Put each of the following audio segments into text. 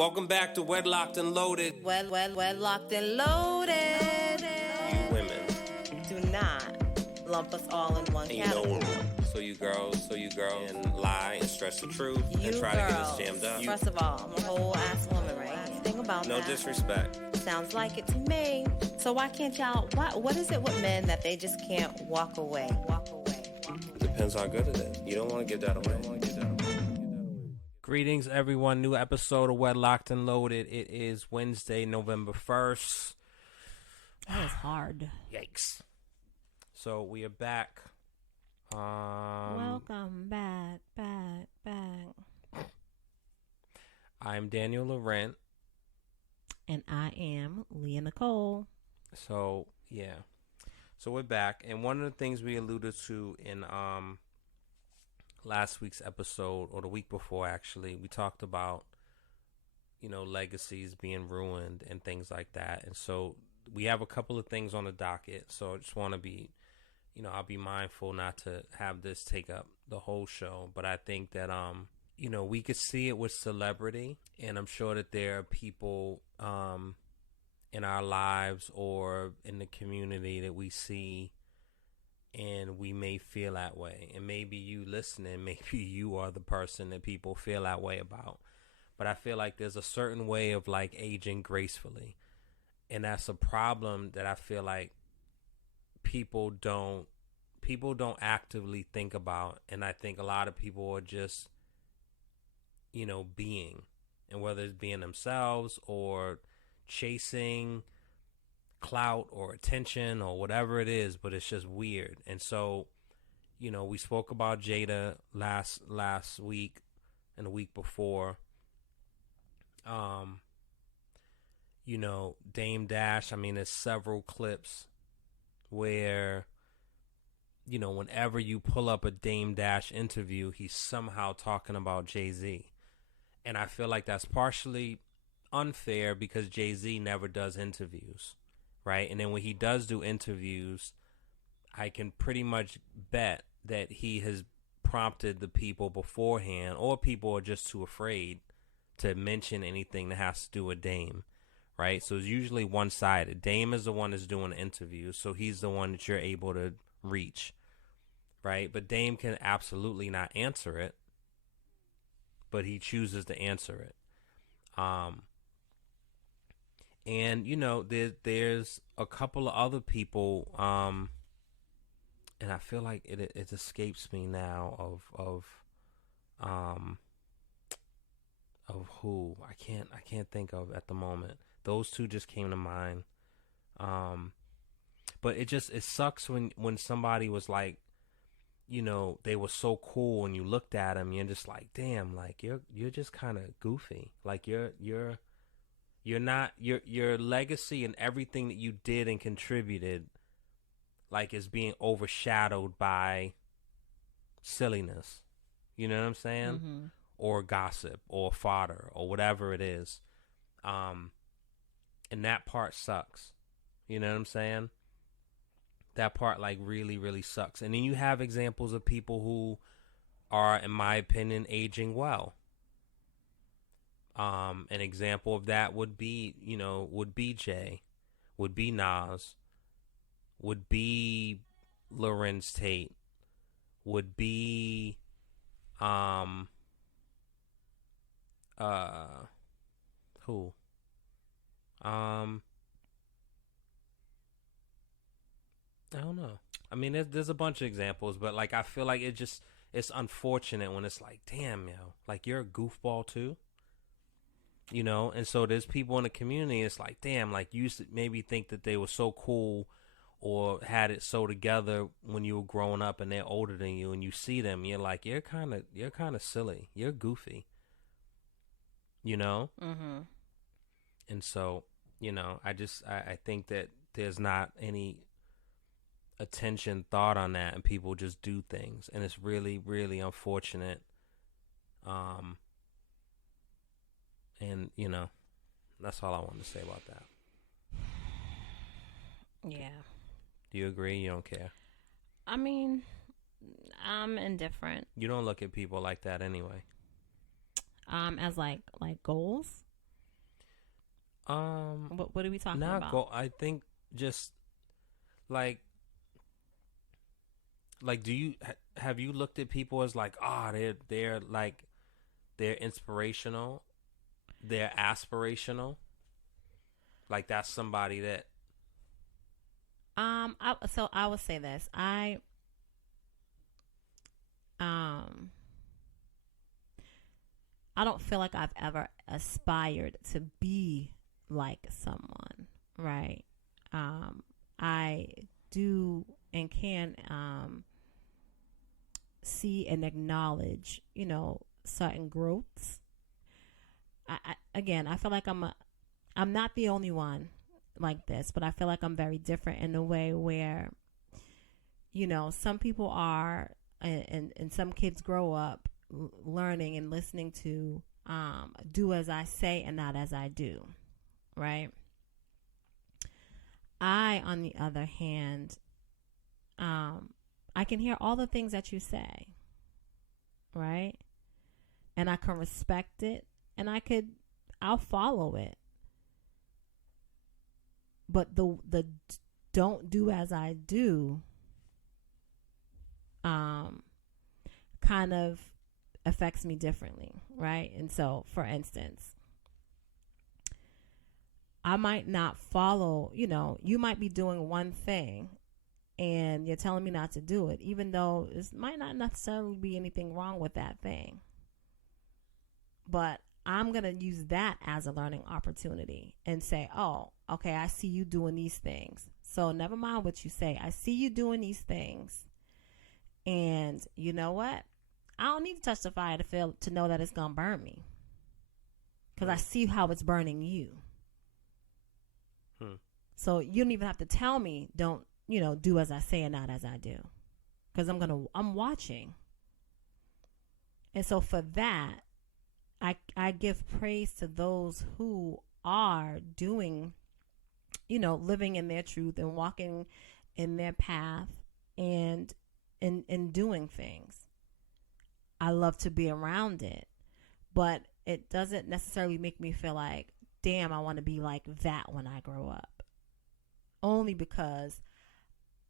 Welcome back to Wedlocked and Loaded. Wedlocked and loaded. You women. Do not lump us all in one category. So you girls, and lie and stretch the truth You and try girls, to get us jammed up. First of all, I'm a whole ass woman, right? Think about No that. disrespect. Sounds like it to me. So why can't y'all? What is it with men that they just can't walk away? Depends how good it is. You don't want to give that away. Greetings, everyone. New episode of Wedlocked and Loaded. It is Wednesday, November 1st. That was hard. Yikes. So we are back. Welcome back. I'm Daniel Laurent. And I am Leah Nicole. So, yeah. So we're back. And one of the things we alluded to in last week's episode, or the week before actually, we talked about, legacies being ruined and things like that. And so we have a couple of things on the docket. So I just want to be, I'll be mindful not to have this take up the whole show. But I think that, we could see it with celebrity. And I'm sure that there are people in our lives or in the community that we see and we may feel that way. And maybe you listening, maybe you are the person that people feel that way about. But I feel like there's a certain way of like aging gracefully. And that's a problem that I feel like people don't actively think about. And I think a lot of people are just, being. And whether it's being themselves or chasing clout or attention or whatever it is, but it's just weird. And so, we spoke about Jada last week and the week before. Dame Dash, there's several clips where, whenever you pull up a Dame Dash interview, he's somehow talking about Jay-Z. And I feel like that's partially unfair because Jay-Z never does interviews, right? And then when he does do interviews, I can pretty much bet that he has prompted the people beforehand, or people are just too afraid to mention anything that has to do with Dame, right? So it's usually one-sided. Dame is the one that's doing the interviews, so he's the one that you're able to reach, right? But Dame can absolutely not answer it, but he chooses to answer it. And, there's a couple of other people, and I feel like it escapes me now of who I can't think of at the moment. Those two just came to mind. But it sucks when somebody was like, they were so cool and you looked at them, you're just like, damn, like you're just kind of goofy. Like you're not, your legacy and everything that you did and contributed, like, is being overshadowed by silliness. You know what I'm saying? Mm-hmm. Or gossip or fodder or whatever it is. And that part sucks. You know what I'm saying? That part, like, really, really sucks. And then you have examples of people who are, in my opinion, aging well. An example of that would be, would be Jay, would be Nas, would be Lorenz Tate, would be, who? I don't know. There's a bunch of examples, but like I feel like it's unfortunate when it's like, damn, like you're a goofball too. And so there's people in the community, it's like, damn, like you used to maybe think that they were so cool or had it so together when you were growing up and they're older than you, and you see them, you're like, you're kind of silly. You're goofy. Mm-hmm. And so, I think that there's not any attention thought on that, and people just do things, and it's really, really unfortunate. And that's all I wanted to say about that. Yeah. Do you agree? You don't care? I'm indifferent. You don't look at people like that anyway. As like goals. What are we talking not about? go. I think just like do you have you looked at people as like, they're like they're inspirational, they're aspirational, like that's somebody that So I would say this. Um I don't feel like I've ever aspired to be like someone, right? I do and can see and acknowledge, certain growths. Again, I feel like I'm not the only one like this, but I feel like I'm very different in a way where, some people are, and some kids grow up learning and listening to do as I say and not as I do, right? I, on the other hand, I can hear all the things that you say, right? And I can respect it, and I'll follow it. But the don't do as I do, kind of affects me differently, right? And so, for instance, I might not follow, you might be doing one thing and you're telling me not to do it, even though it might not necessarily be anything wrong with that thing. But I'm going to use that as a learning opportunity and say, oh, okay, I see you doing these things. So never mind what you say. I see you doing these things. And you know what? I don't need to touch the fire to know that it's going to burn me. Because I see how it's burning you. So you don't even have to tell me, don't, do as I say and not as I do. Because I'm watching. And so for that, I give praise to those who are doing, living in their truth and walking in their path and doing things. I love to be around it, but it doesn't necessarily make me feel like, damn, I want to be like that when I grow up. Only because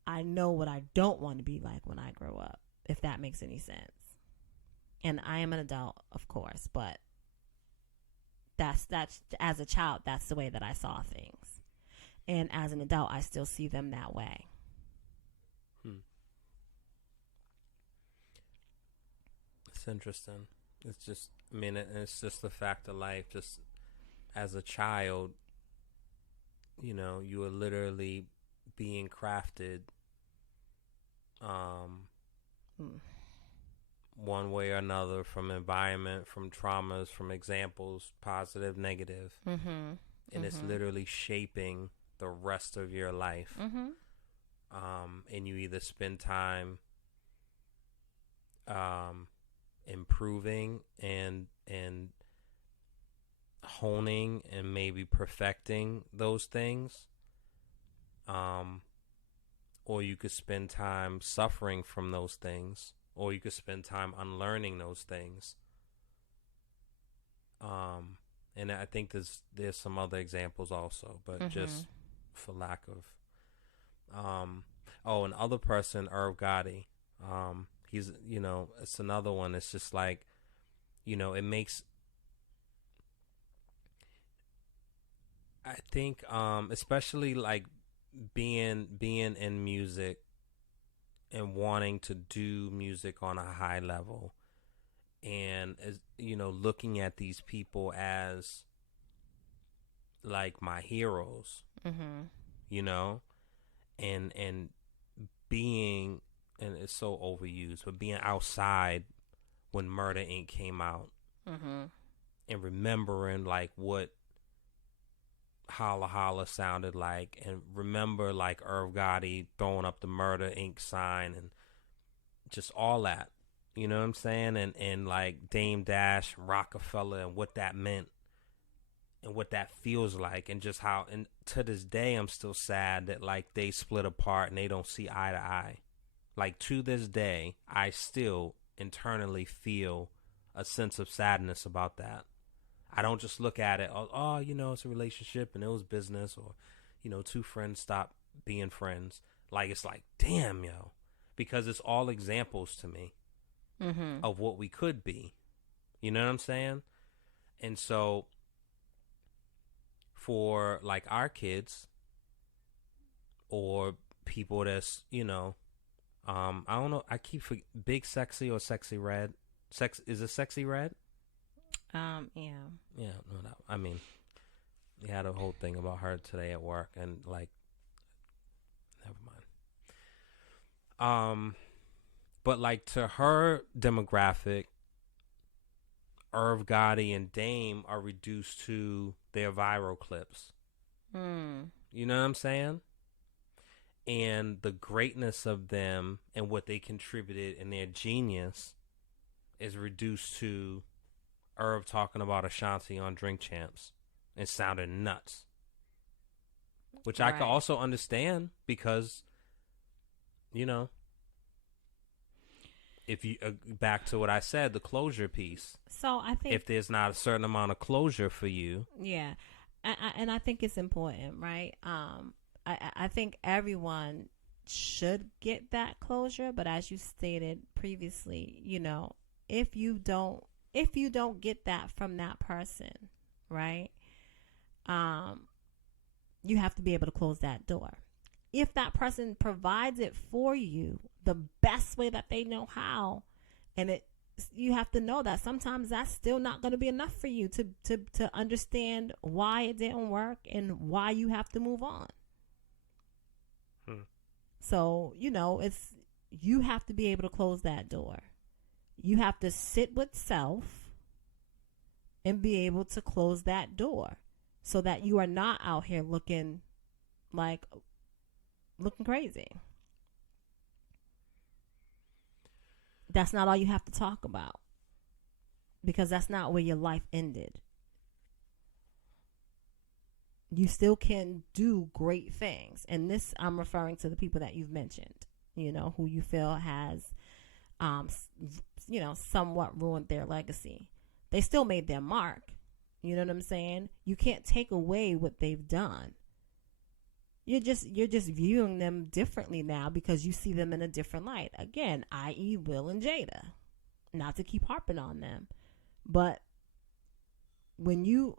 I know what I don't want to be like when I grow up, if that makes any sense. And I am an adult, of course, but that's as a child, that's the way that I saw things. And as an adult, I still see them that way. It's interesting. It's just, it's just the fact of life. Just as a child, you are literally being crafted one way or another, from environment, from traumas, from examples, positive, negative. And it's literally shaping the rest of your life. And you either spend time improving and honing and maybe perfecting those things, or you could spend time suffering from those things, or you could spend time unlearning those things. And I think there's some other examples also, but just for lack of another person, Irv Gotti. He's, it's another one. It's just like, it makes, I think, especially like being in music and wanting to do music on a high level, and as looking at these people as like my heroes, and being, and it's so overused, but being outside when Murder Inc. came out, and remembering like what Holla Holla sounded like, and remember like Irv Gotti throwing up the Murder Inc. sign, and just all that, you know what I'm saying, and like Dame Dash, Rockefeller, and what that meant, and what that feels like, and just how, and to this day I'm still sad that like they split apart and they don't see eye to eye. Like to this day, I still internally feel a sense of sadness about that. I don't just look at it, it's a relationship and it was business, or, two friends stop being friends. Like, it's like, damn, yo. Because it's all examples to me of what we could be. You know what I'm saying? And so, for, like, our kids, or people that's, I don't know, I keep Big Sexy or Sexy Red. Is it Sexy Red? Yeah. Yeah, no, I mean, we had a whole thing about her today at work, and, like, never mind. But, like, to her demographic, Irv Gotti and Dame are reduced to their viral clips. You know what I'm saying? And the greatness of them and what they contributed and their genius is reduced to Irv talking about Ashanti on Drink Champs and sounding nuts. Which I can also understand because, if you back to what I said, the closure piece. So I think if there's not a certain amount of closure for you. Yeah. And I think it's important, right? I think everyone should get that closure, but as you stated previously, if you don't get that from that person, right? You have to be able to close that door. If that person provides it for you the best way that they know how, and you have to know that sometimes that's still not going to be enough for you to understand why it didn't work and why you have to move on. So, you have to be able to close that door. You have to sit with self and be able to close that door so that you are not out here looking crazy. That's not all you have to talk about, because that's not where your life ended. You still can do great things. And this, I'm referring to the people that you've mentioned, who you feel has, somewhat ruined their legacy. They still made their mark. You know what I'm saying? You can't take away what they've done. You're just viewing them differently now because you see them in a different light. Again, i.e. Will and Jada. Not to keep harping on them. But when you...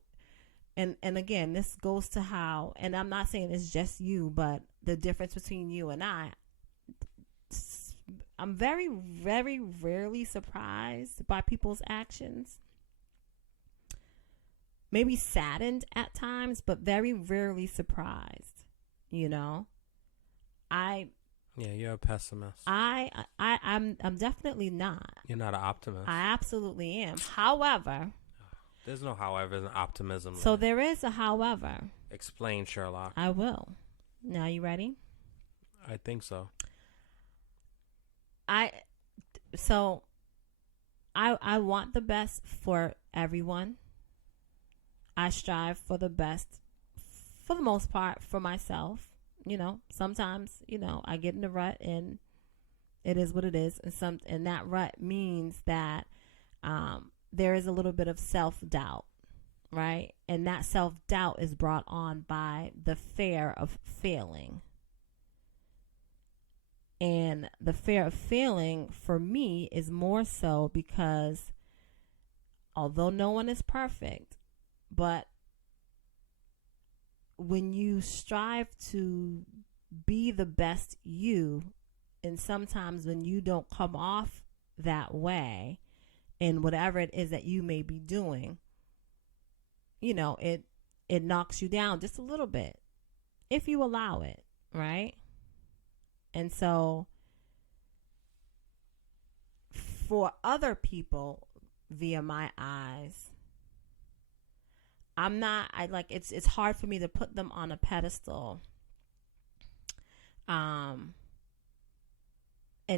And again, this goes to how... And I'm not saying it's just you, but the difference between you and I'm very, very rarely surprised by people's actions. Maybe saddened at times, but very rarely surprised. Yeah, you're a pessimist. I'm definitely not. You're not an optimist. I absolutely am. However, there's no however in optimism. So there is a however. Explain, Sherlock. I will. Now you ready? I think so. I want the best for everyone. I strive for the best, for the most part, for myself. Sometimes, I get in a rut and it is what it is. And that rut means that there is a little bit of self-doubt, right? And that self-doubt is brought on by the fear of failing. And the fear of failing for me is more so because although no one is perfect, but when you strive to be the best you, and sometimes when you don't come off that way in whatever it is that you may be doing, it knocks you down just a little bit if you allow it, right? And so for other people via my eyes, it's hard for me to put them on a pedestal and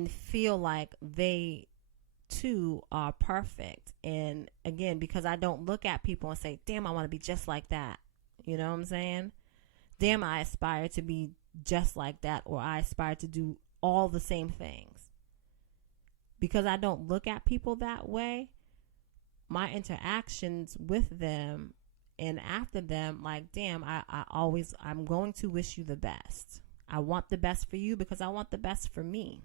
feel like they too are perfect. And again, because I don't look at people and say, damn, I want to be just like that. You know what I'm saying? Damn, I aspire to be just like that, or I aspire to do all the same things. Because I don't look at people that way, my interactions with them and after them, like, damn, I'm going to wish you the best. I want the best for you because I want the best for me.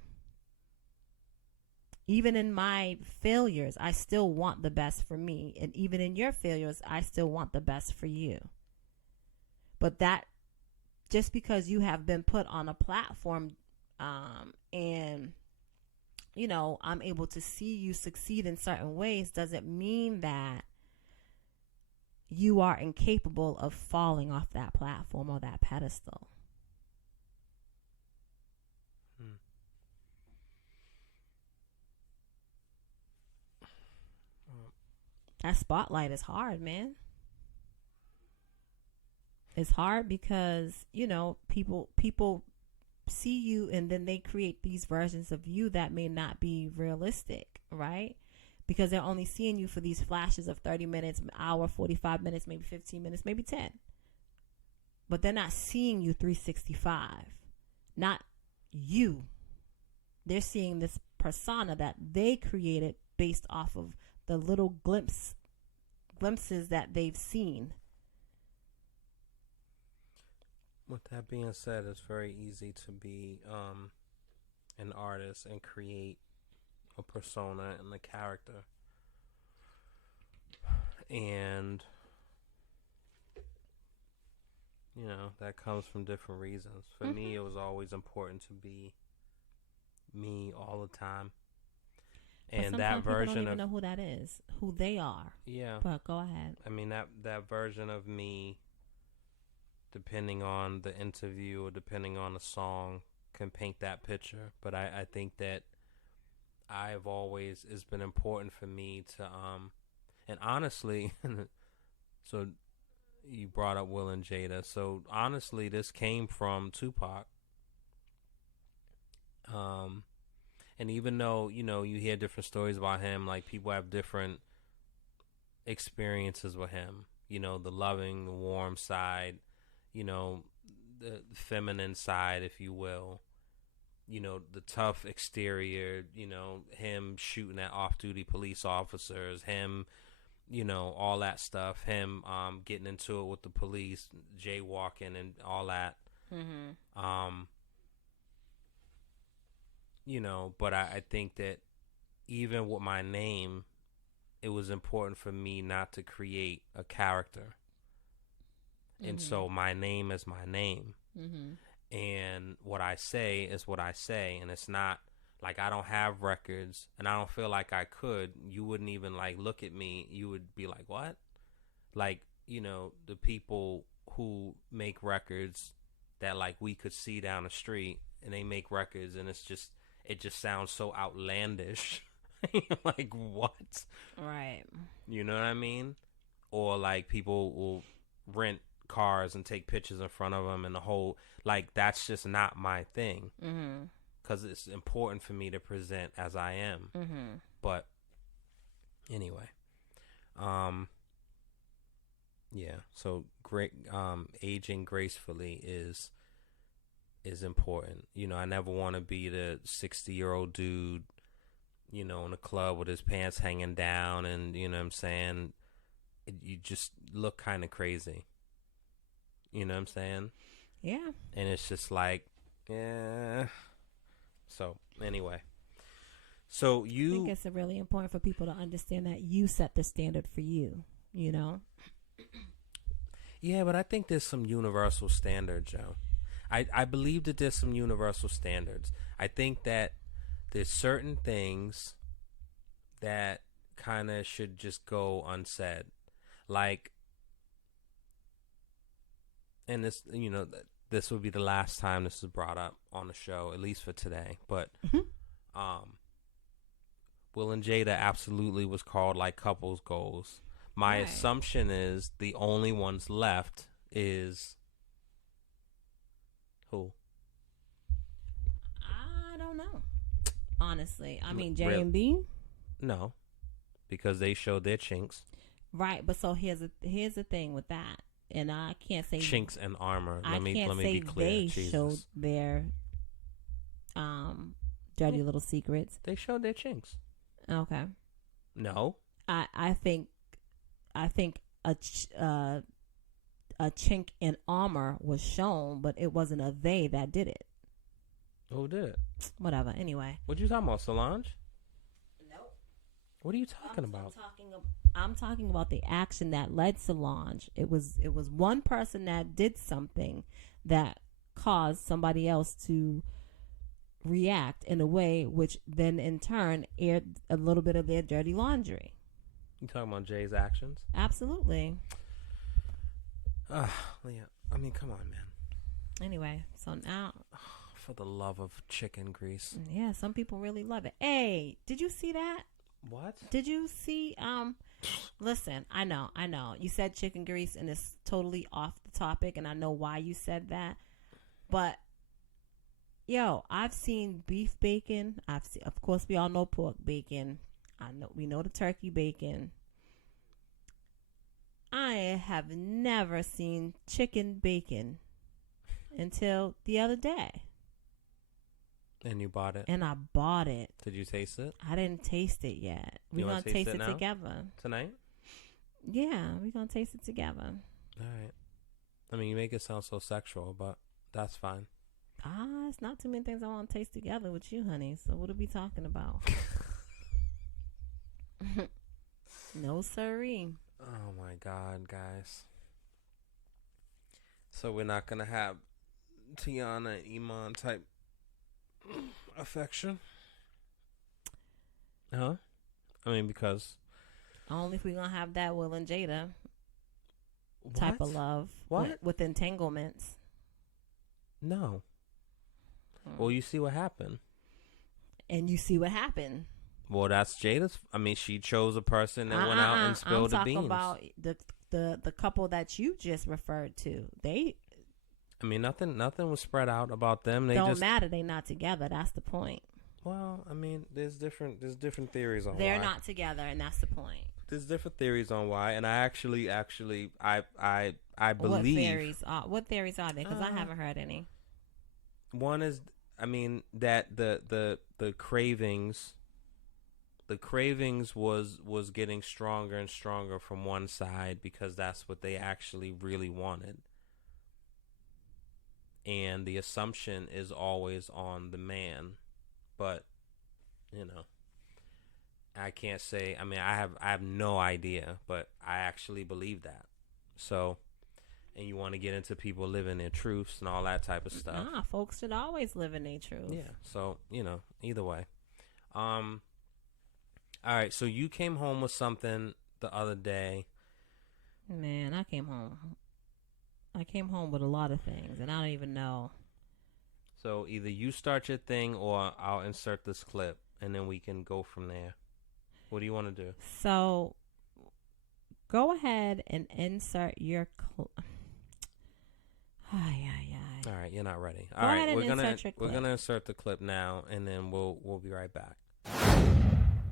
Even in my failures, I still want the best for me. And even in your failures, I still want the best for you. But that, just because you have been put on a platform, and, you know, I'm able to see you succeed in certain ways, doesn't mean that you are incapable of falling off that platform or that pedestal. That spotlight is hard, man. It's hard because, you know, people see you and then they create these versions of you that may not be realistic, right? Because they're only seeing you for these flashes of 30 minutes, an hour, 45 minutes, maybe 15 minutes, maybe 10. But they're not seeing you 365. Not you. They're seeing this persona that they created based off of the little glimpses that they've seen. With that being said, it's very easy to be an artist and create a persona and a character. And, you know, that comes from different reasons. For me, it was always important to be me all the time. And that version don't even know who that is, who they are. Yeah. But go ahead. I mean, that version of me, depending on the interview or depending on the song, can paint that picture. But I think that it's been important for me to, and honestly, so you brought up Will and Jada. So honestly, this came from Tupac. And even though, you know, you hear different stories about him, like people have different experiences with him, you know, the loving, the warm side, you know, the feminine side, if you will, you know, the tough exterior, you know, him shooting at off-duty police officers, him, you know, all that stuff, him getting into it with the police, jaywalking and all that. You know, but I think that even with my name, it was important for me not to create a character. And so my name is my name. And what I say is what I say. And it's not like I don't have records and I don't feel like I could. You wouldn't even like look at me. You would be like, what? Like, you know, the people who make records that like we could see down the street and they make records and it just sounds so outlandish. Like, what? Right. You know what I mean? Or, like, people will rent cars and take pictures in front of them and the whole... Like, that's just not my thing. Because it's important for me to present as I am. But, anyway. Yeah. So, great. Aging gracefully is important. You know, I never want to be the 60-year-old dude, you know, in a club with his pants hanging down and, you know what I'm saying, you just look kind of crazy. You know what I'm saying? Yeah. And it's just like, yeah. So, anyway. So, I think it's really important for people to understand that you set the standard for you, you know? Yeah, but I think there's some universal standards, Joe. I believe that there's some universal standards. I think that there's certain things that kind of should just go unsaid. Like, and this, you know, this will be the last time this is brought up on the show, at least for today. But, Will and Jada absolutely was called like couples goals. My assumption is the only ones left is... Who? I don't know. Honestly. I mean, J and B? No. Because they showed their chinks. Right, but so here's the thing with that. And I can't say chinks and armor. Let me be clear. They Jesus. showed their dirty little secrets. They showed their chinks. Okay. No. I think a chink in armor was shown, but it wasn't a they that did it. Who did it? Whatever. Anyway. What you talking about, Solange? Nope. What are you talking about? I'm talking about the action that led Solange. It was one person that did something that caused somebody else to react in a way which then in turn aired a little bit of their dirty laundry. You talking about Jay's actions? Absolutely. Leah, I mean, come on, man. Anyway, so now... For the love of chicken grease. Yeah, some people really love it. Hey, did you see that? What? Did you see... Listen, I know. You said chicken grease, and it's totally off the topic, and I know why you said that. But, yo, I've seen beef bacon. Of course, we all know pork bacon. We know the turkey bacon. I have never seen chicken bacon until the other day. And you bought it? And I bought it. Did you taste it? I didn't taste it yet. We're going to taste it together. Tonight? Yeah, we're going to taste it together. All right. I mean, you make it sound so sexual, but that's fine. It's not too many things I want to taste together with you, honey. So what are we talking about? No siree. Oh my God, guys. So we're not going to have Tiana and Iman type affection? Huh? I mean, because... Only if we're going to have that Will and Jada type of love. What? With entanglements. No. Well, you see what happened. And you see what happened. Well, that's Jada's... I mean, she chose a person that went out and spilled the beans. I'm talking about the couple that you just referred to. They... I mean, nothing was spread out about them. They don't matter. They're not together. That's the point. Well, I mean, there's different theories on why. They're not together, and that's the point. There's different theories on why, and I actually, I believe. What theories are they? Because I haven't heard any. One is, I mean, that the cravings was getting stronger and stronger from one side because that's what they actually really wanted. And the assumption is always on the man. But, you know, I can't say, I mean, I have no idea, but I actually believe that. So, and you want to get into people living their truths and all that type of stuff. Nah, folks should always live in their truth. Yeah. So, you know, either way. All right. So you came home with something the other day. Man, I came home with a lot of things, and I don't even know. So either you start your thing, or I'll insert this clip, and then we can go from there. What do you want to do? So, go ahead and insert your clip. All right, you're not ready. Go ahead and insert your clip. We're gonna insert the clip now, and then we'll be right back.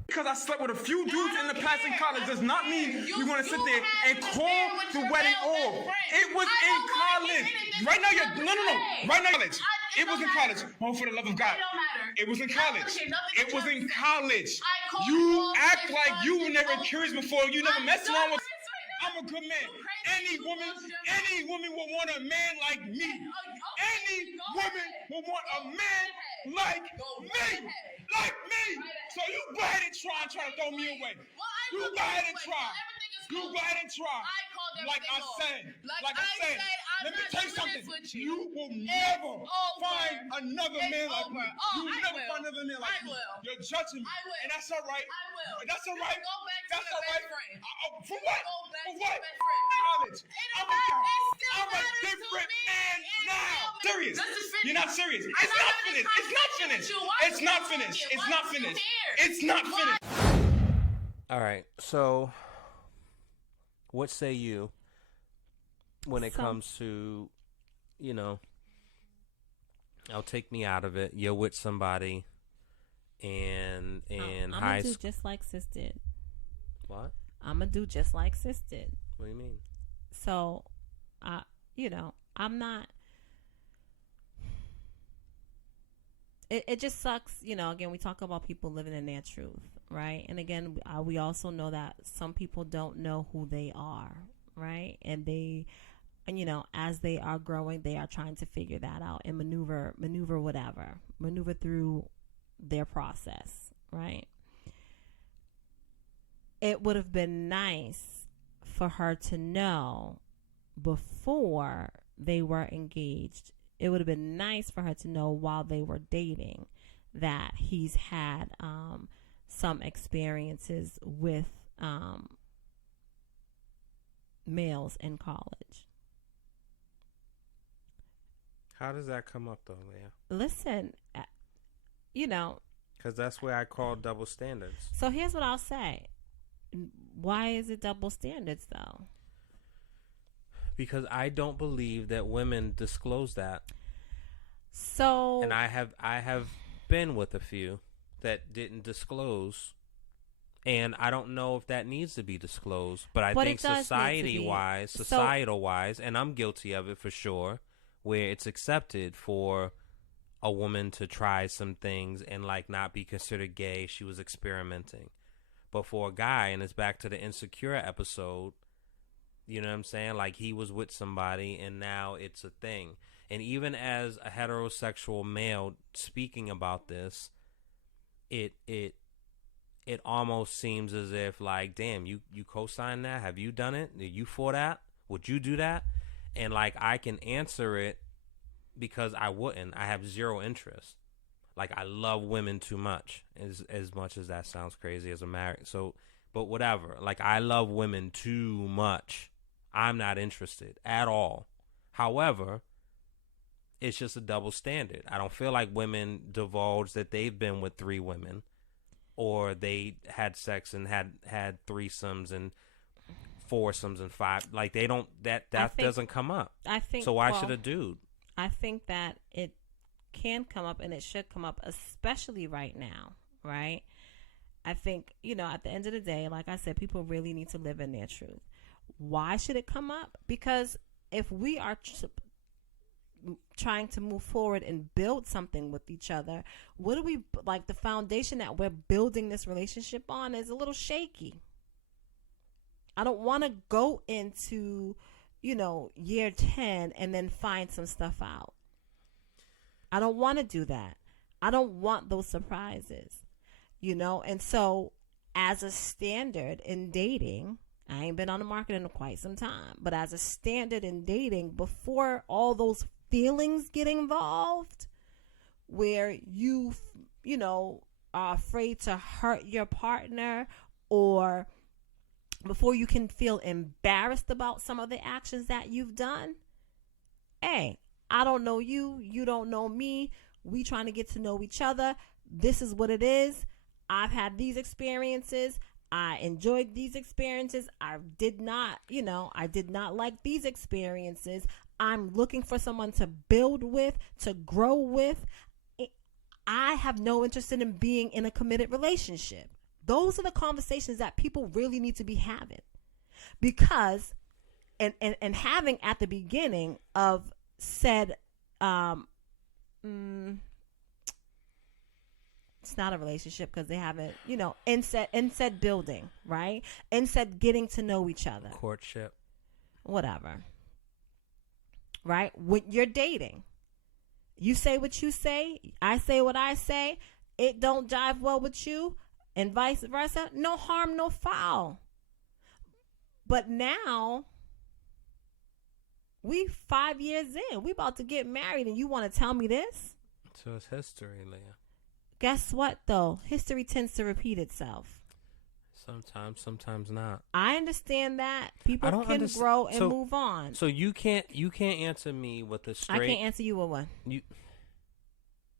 Because I slept with a few dudes in the past in college does not mean you're going to sit there and call the wedding off. It was in college. Right now, Right now, college. It was in college. Oh, for the love of God. It was in college. It was in college. You act like you were never curious before. You never messed around with... I'm a good man. Any woman will want a man like me. Any woman will want a man like me. Like me. So you go ahead and try to throw me away. You go ahead and try. Like I said, let me tell you something. You will never find another man like me. You will never find another man like me. You're judging me. And that's all right. That's all right. For what? College. I'm a different man now. Serious. You're not serious. It's not finished. All right. So, what say you when it comes to, you know, I'll take me out of it. You're with somebody, and I'm gonna do just like sis did. What? I'm gonna do just like sis did. What do you mean? So, you know, I'm not. It just sucks, you know. Again, we talk about people living in their truth. right? And again, we also know that some people don't know who they are, right? And as they are growing, they are trying to figure that out and maneuver through their process, right? It would have been nice for her to know before they were engaged. It would have been nice for her to know while they were dating that he's had some experiences with males in college. How does that come up, though, Leah? Listen, because that's where I call double standards. So here's what I'll say. Why is it double standards, though? Because I don't believe that women disclose that. So, and I have been with a few that didn't disclose, and I don't know if that needs to be disclosed. But I think societal wise, and I'm guilty of it for sure, where it's accepted for a woman to try some things and like not be considered gay. She was experimenting. But for a guy, and it's back to the Insecure episode, you know what I'm saying? Like, he was with somebody and now it's a thing. And even as a heterosexual male speaking about this, it almost seems as if, like, damn, you co-signed that? Have you done it? Are you for that? Would you do that? And like, I can answer it because I wouldn't. I have zero interest. Like, I love women too much, as much as that sounds crazy as a married. So, but whatever. Like, I love women too much. I'm not interested at all. However, it's just a double standard. I don't feel like women divulge that they've been with 3 women, or they had sex and had threesomes and foursomes and 5. Like, they don't. That doesn't come up. I think. So why should a dude? I think that it can come up, and it should come up, especially right now, right? I think, at the end of the day, like I said, people really need to live in their truth. Why should it come up? Because if we are trying to move forward and build something with each other, what do we, like, the foundation that we're building this relationship on is a little shaky. I don't want to go into, year 10 and then find some stuff out. I don't want to do that. I don't want those surprises, and so as a standard in dating, I ain't been on the market in quite some time, but as a standard in dating, before all those feelings get involved, where you are afraid to hurt your partner, or before you can feel embarrassed about some of the actions that you've done, hey, I don't know you, you don't know me, we trying to get to know each other, this is what it is, I've had these experiences, I enjoyed these experiences, I did not like these experiences, I'm looking for someone to build with, to grow with, I have no interest in being in a committed relationship. Those are the conversations that people really need to be having, because and having at the beginning of said it's not a relationship, because they haven't, in said building, right? In said getting to know each other, courtship, whatever, right? When you're dating, you say what you say, I say what I say, it don't jive well with you, and vice versa. No harm, no foul. But now, we 5 years in, we about to get married, and you want to tell me this? So it's history, Leah. Guess what, though? History tends to repeat itself. Sometimes not. I understand that. People can grow and move on. So you can't answer me with a straight... I can't answer you with one.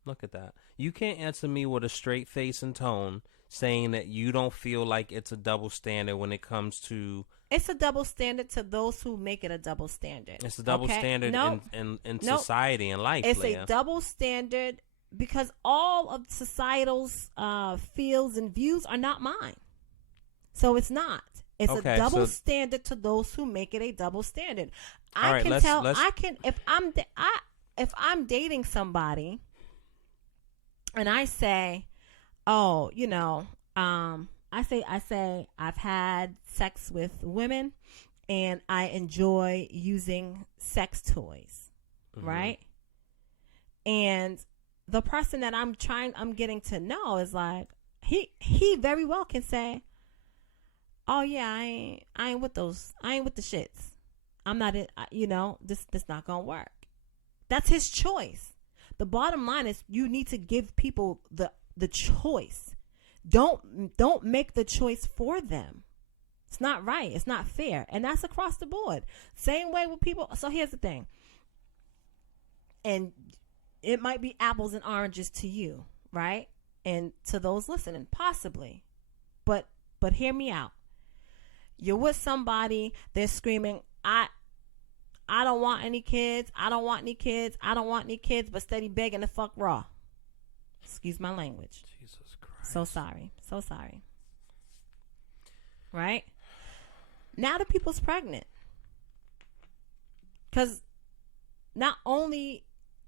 Look at that. You can't answer me with a straight face and tone saying that you don't feel like it's a double standard when it comes to... It's a double standard to those who make it a double standard. It's a double standard in society and life, It's Leah. a double standard because all of societal's feels and views are not mine. So it's not. It's a double standard to those who make it a double standard. If I'm dating somebody and I say, oh, I say I've had sex with women, and I enjoy using sex toys, right? And the person that I'm getting to know is like, he very well can say, oh yeah, I ain't with those, I ain't with the shits. I'm not in, this not gonna work. That's his choice. The bottom line is you need to give people the choice. Don't make the choice for them. It's not right. It's not fair. And that's across the board. Same way with people. So here's the thing. And it might be apples and oranges to you, right? And to those listening, possibly. But hear me out. You're with somebody, they're screaming, I don't want any kids. I don't want any kids. I don't want any kids, but steady begging to fuck raw. Excuse my language. Jesus Christ. So sorry. So sorry. Right? Now the people's pregnant. Because not only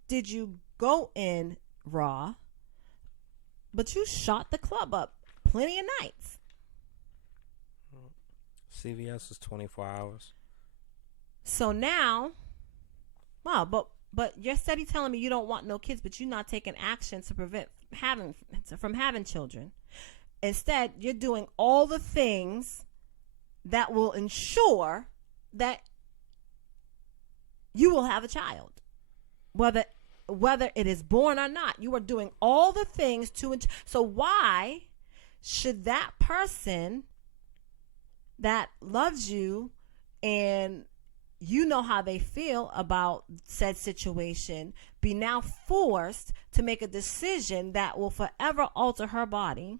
did you go in raw, but you shot the club up plenty of nights. CVS is 24 hours. So now, wow, but you're steady telling me you don't want no kids, but you're not taking action to prevent from having children. Instead, you're doing all the things that will ensure that you will have a child, whether it is born or not. You are doing all the things to. So why should that person that loves you and you know how they feel about said situation be now forced to make a decision that will forever alter her body,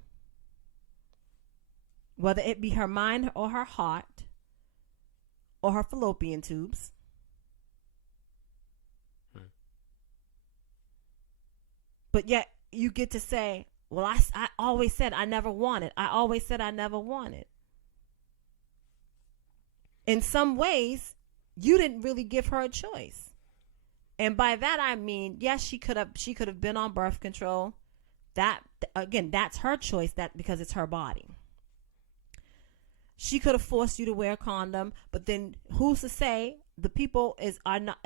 whether it be her mind or her heart or her fallopian tubes? But yet you get to say, well, I always said I never wanted. I always said I never wanted. In some ways, you didn't really give her a choice. And by that I mean, yes, she could have been on birth control. That, again, that's her choice, that because it's her body. She could have forced you to wear a condom, but then who's to say the people are not,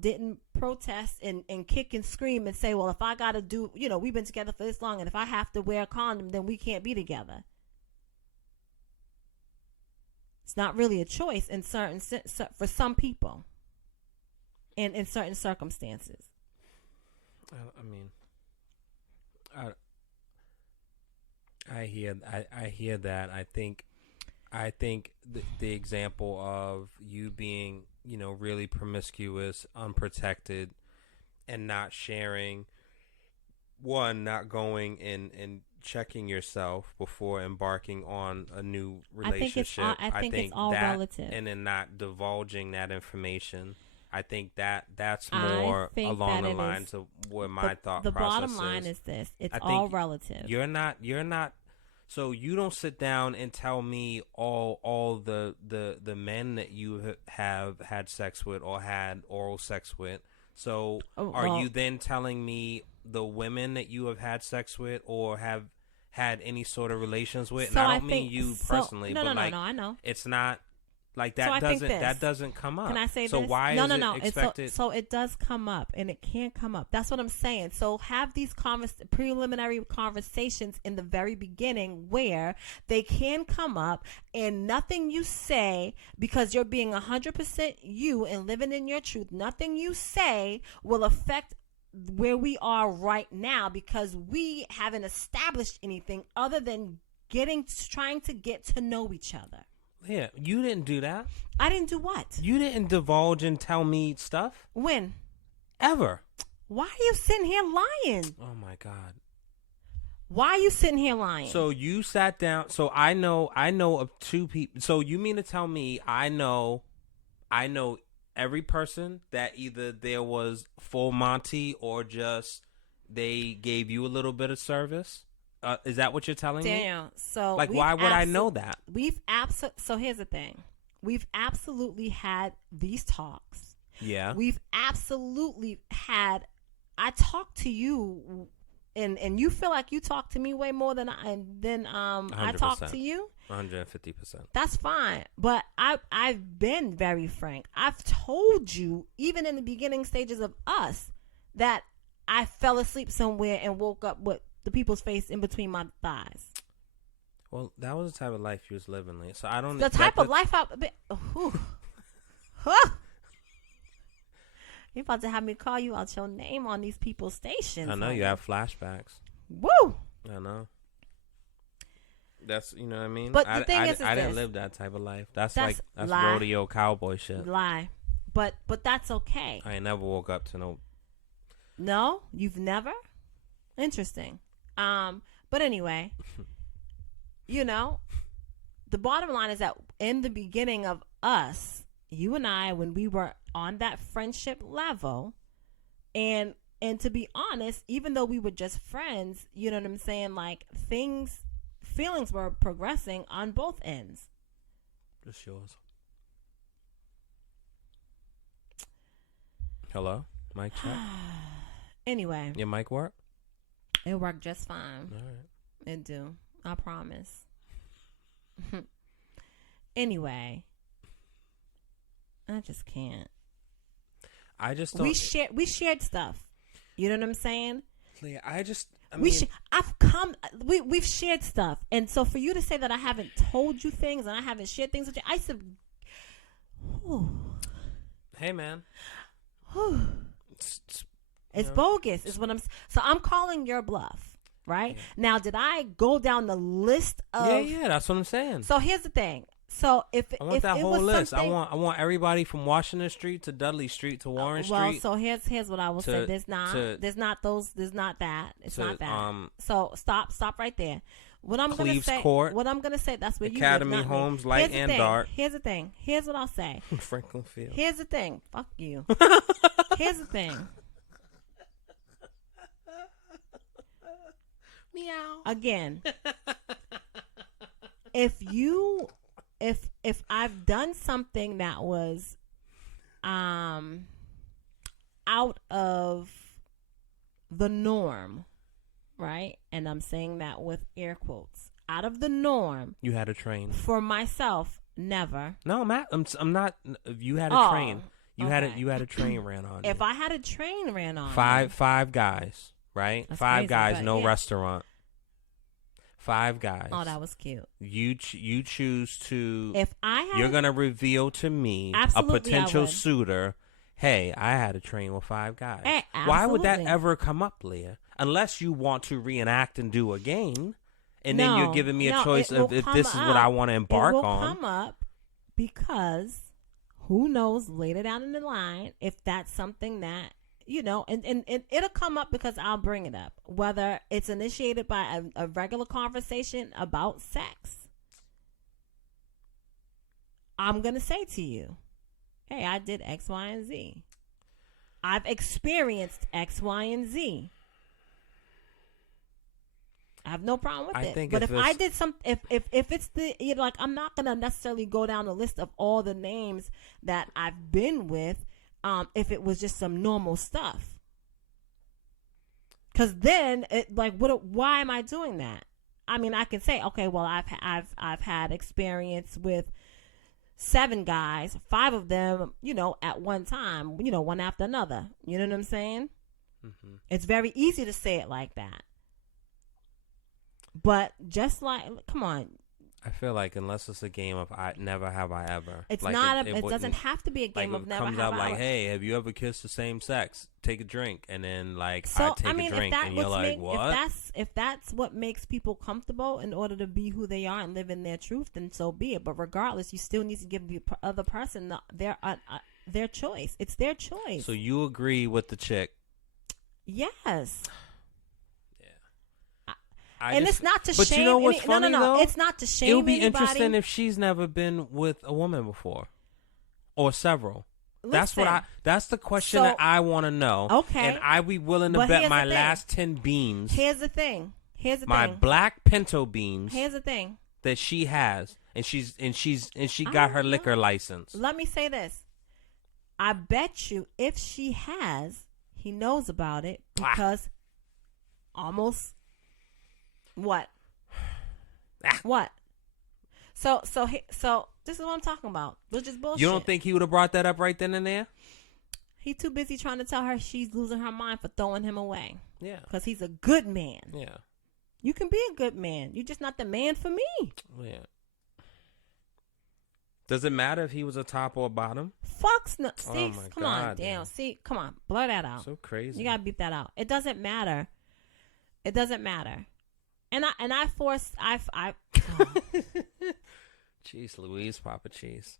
didn't protest and kick and scream and say, well, if I got to do, we've been together for this long, and if I have to wear a condom, then we can't be together. It's not really a choice for some people, and in certain circumstances. I hear that. I think the example of you being, really promiscuous, unprotected, and not sharing, not going and checking yourself before embarking on a new relationship. I think it's all relative. And then not divulging that information. I think that's more along the lines of what my thought process is. The bottom line is this. It's all relative. You're not so you don't sit down and tell me all the men that you have had sex with or had oral sex with. So are you then telling me the women that you have had sex with or have had any sort of relations with? So and I don't mean you personally, no, but I know. It's not like that. So that doesn't come up. Can I say so this? Why is it expected? So it does come up, and it can come up. That's what I'm saying. So have these preliminary conversations in the very beginning where they can come up, and nothing you say, because you're being 100% you and living in your truth, nothing you say will affect where we are right now, because we haven't established anything other than trying to get to know each other. Yeah, you didn't do that. I didn't do what? You didn't divulge and tell me stuff. When? Ever. Why are you sitting here lying? Oh my God. Why are you sitting here lying? So you sat down. So I know of two people. So you mean to tell me I know every person that either there was full Monty or just they gave you a little bit of service? Is that what you're telling me? Daniel, so why would I know that? So here's the thing. We've absolutely had these talks. Yeah. We've absolutely had. I talked to you and you feel like you talk to me way more than I talk to you, 150%. that's fine. But I've been very frank. I've told you, even in the beginning stages of us, that I fell asleep somewhere and woke up with the people's face in between my thighs. Well, that was the type of life you was living, Leah. So I don't. The type of life You're about to have me call you out your name on these people's stations. I know you have flashbacks. Woo! I know. That's, you know what I mean? But the thing is I didn't this. live that type of life. That's lie. rodeo cowboy shit. Lie. But that's okay. I ain't never woke up to no. No? You've never? Interesting. But anyway, you know, the bottom line is that in the beginning of us, you and I, when we were on that friendship level, and to be honest, even though we were just friends, you know what I'm saying? Like, feelings were progressing on both ends. Just yours. Hello? Mic check? Anyway. Your mic work? It worked just fine. All right. It do. I promise. Anyway. I just can't. I just don't. We shared stuff. You know what I'm saying? Leah, We've shared stuff. And so for you to say that I haven't told you things and I haven't shared things with you, I said, hey, man. It's bogus is what so I'm calling your bluff, right? Yeah. Now, did I go down the list of... Yeah, that's what I'm saying. So here's the thing. So I want that whole list. I want everybody from Washington Street to Dudley Street to Warren Street. Well, so here's what I will say. There's not that. It's not that. So stop right there. What I'm going to say. Court, what I'm going to say. That's where you Academy live, Homes, me. Light and Dark. Here's the thing. Here's what I'll say. Franklin Field. Here's the thing. Fuck you. Here's the thing. Meow. Again. If I've done something that was out of the norm, right? And I'm saying that with air quotes. Out of the norm. You had a train. For myself, never. No, Matt, I'm not. You had a train. You had a train ran on. If I had a train ran on. Five guys, right? That's five crazy, guys, no restaurant. 5 guys. Oh, that was cute. You choose to. If I had, you're gonna reveal to me a potential suitor. Hey, I had a train with 5 guys. Hey, why would that ever come up, Leah? Unless you want to reenact and do again, and then you're giving me a choice of if this is what I want to embark on. It will come up because who knows later down in the line if that's something that. You know, and it'll come up because I'll bring it up. Whether it's initiated by a regular conversation about sex. I'm going to say to you, hey, I did X, Y, and Z. I've experienced X, Y, and Z. I have no problem with it. But if I did if it's like, I'm not going to necessarily go down the list of all the names that I've been with. If it was just some normal stuff, because then why am I doing that? I mean, I can say, okay, well, I've had experience with 7 guys, 5 of them, you know, at one time, you know, one after another. You know what I'm saying? Mm-hmm. It's very easy to say it like that, but just like, come on. I feel like unless it's a game of never have I ever. It's like not. It doesn't have to be a game of never have I ever. Comes out like, hey, have you ever kissed the same sex? Take a drink, and then like so, I take a drink, and you're like, what? If that's what makes people comfortable in order to be who they are and live in their truth, then so be it. But regardless, you still need to give the other person their choice. It's their choice. So you agree with the chick? Yes. And it's not to but shame. You know what's funny, no. though? It's not to shame. It would be anybody. interesting if she's never been with a woman before, or several. Listen, That's the question that I want to know. Okay, and I be willing to bet my last 10 beams. Here's the thing. My black Pinto beams. Here's the thing that she has, and she got her liquor license. Let me say this. I bet you, if she has, he knows about it because. almost what? What? So this is what I'm talking about. It was just bullshit. You don't think he would have brought that up right then and there? He too busy trying to tell her she's losing her mind for throwing him away. Yeah. Because he's a good man. Yeah. You can be a good man. You're just not the man for me. Yeah. Does it matter if he was a top or a bottom? Fucks no. See, my come God, on, damn. man. See, come on, blur that out. So crazy. You gotta beep that out. It doesn't matter. It doesn't matter. And I force oh. Jeez Louise, Papa Cheese.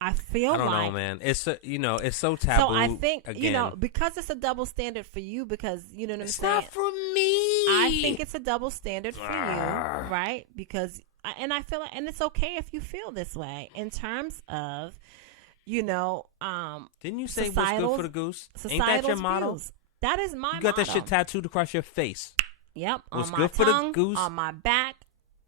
I feel I don't like know, man. It's it's so taboo. so I think again. because it's a double standard for you, because you know what I'm It's saying. not for me. I think it's a double standard for you, right? Because and I feel like, and it's okay if you feel this way in terms of, Didn't you say what's good for the goose? Ain't that your motto? Views. That is my motto. You got that shit tattooed across your face. Yep, What's on my good for tongue, the goose? on my back,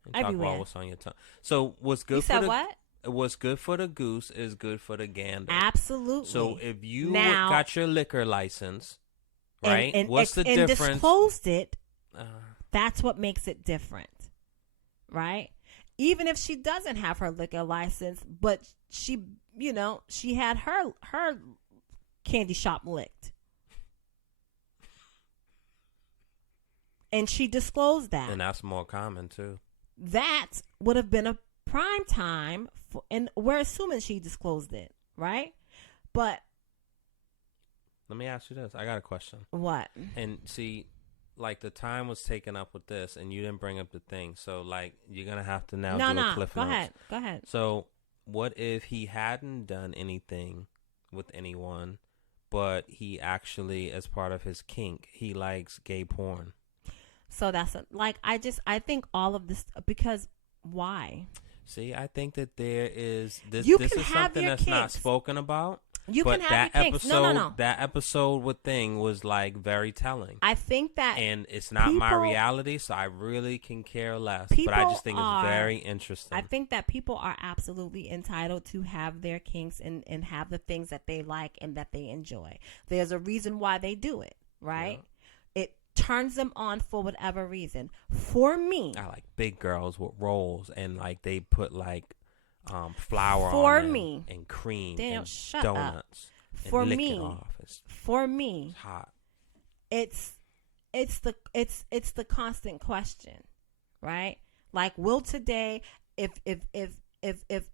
And talk everywhere. about what's on your tongue. So what's good You for said the what? What's good for the goose is good for the gander. Absolutely. So if you Now, got your liquor license, right? and what's the and difference? disclosed it, that's what makes it different, right? Even if she doesn't have her liquor license, but she had her candy shop licked, and she disclosed that, and that's more common too. that would have been a prime time for, and we're assuming she disclosed it, right? But Let me ask you this. I got a question. what? And see, like the time was taken up with this, and you didn't bring up the thing. So like you're gonna have to now do a cliff Go notes. ahead. So what if he hadn't done anything with anyone, but he actually, as part of his kink, he likes gay porn? So that's I think all of this, because why? See, I think that there is this. You This can is have something your that's not kinks. spoken about. You but can that have your kinks. episode, No. that episode with Thing was like very telling. I think that And it's not my people- reality, so I really can care less. But I just think it's very interesting. I think that people are absolutely entitled to have their kinks and have the things that they like and that they enjoy. There's a reason why they do it, right? It turns them on for whatever reason. For me, I like big girls with rolls, and like they put like flour For on them me. and cream Daniel, and shut up. donuts. And For lick me. it off. It's for me, hot. it's the constant question, right? Like, will today, if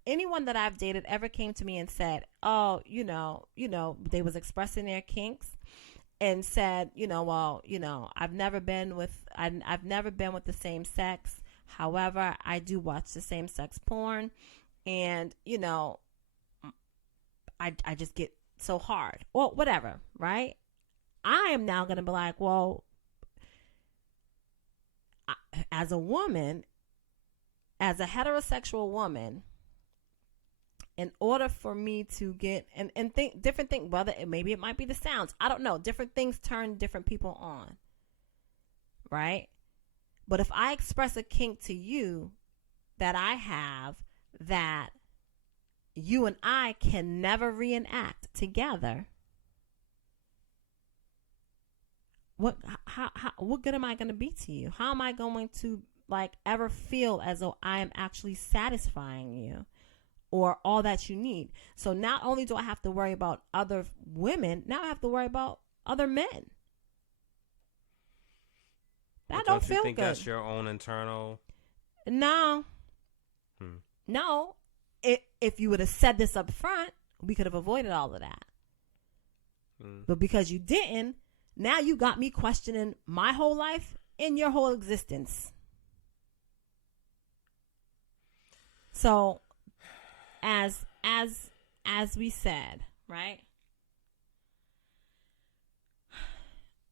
anyone that I've dated ever came to me and said, oh, they was expressing their kinks and said, I've never been with the same sex. However, I do watch the same sex porn, and I just get so hard, or whatever, right? I am now going to be like, well, as a woman, as a heterosexual woman, in order for me to get and think different things, whether maybe it might be the sounds, I don't know, different things turn different people on, right? But if I express a kink to you that I have, that you and I can never reenact together, what good am I going to be to you? How am I going to ever feel as though I am actually satisfying you or all that you need? So not only do I have to worry about other women, now I have to worry about other men. That don't feel good. Don't you think that's your own internal? No. No. If you would have said this up front, we could have avoided all of that. But because you didn't, now you got me questioning my whole life and your whole existence. So, as we said, right?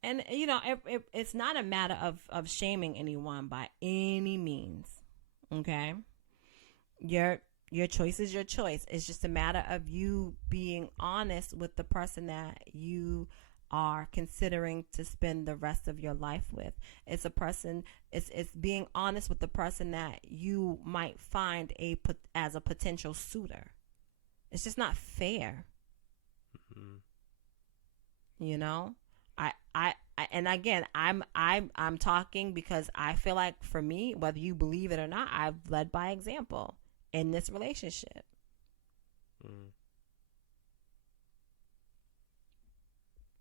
And it's not a matter of shaming anyone by any means. Okay, your choice is your choice. It's just a matter of you being honest with the person that you are considering to spend the rest of your life with. It's being honest with the person that you might find as a potential suitor. It's just not fair. and again, I'm talking because I feel like for me, whether you believe it or not, I've led by example in this relationship.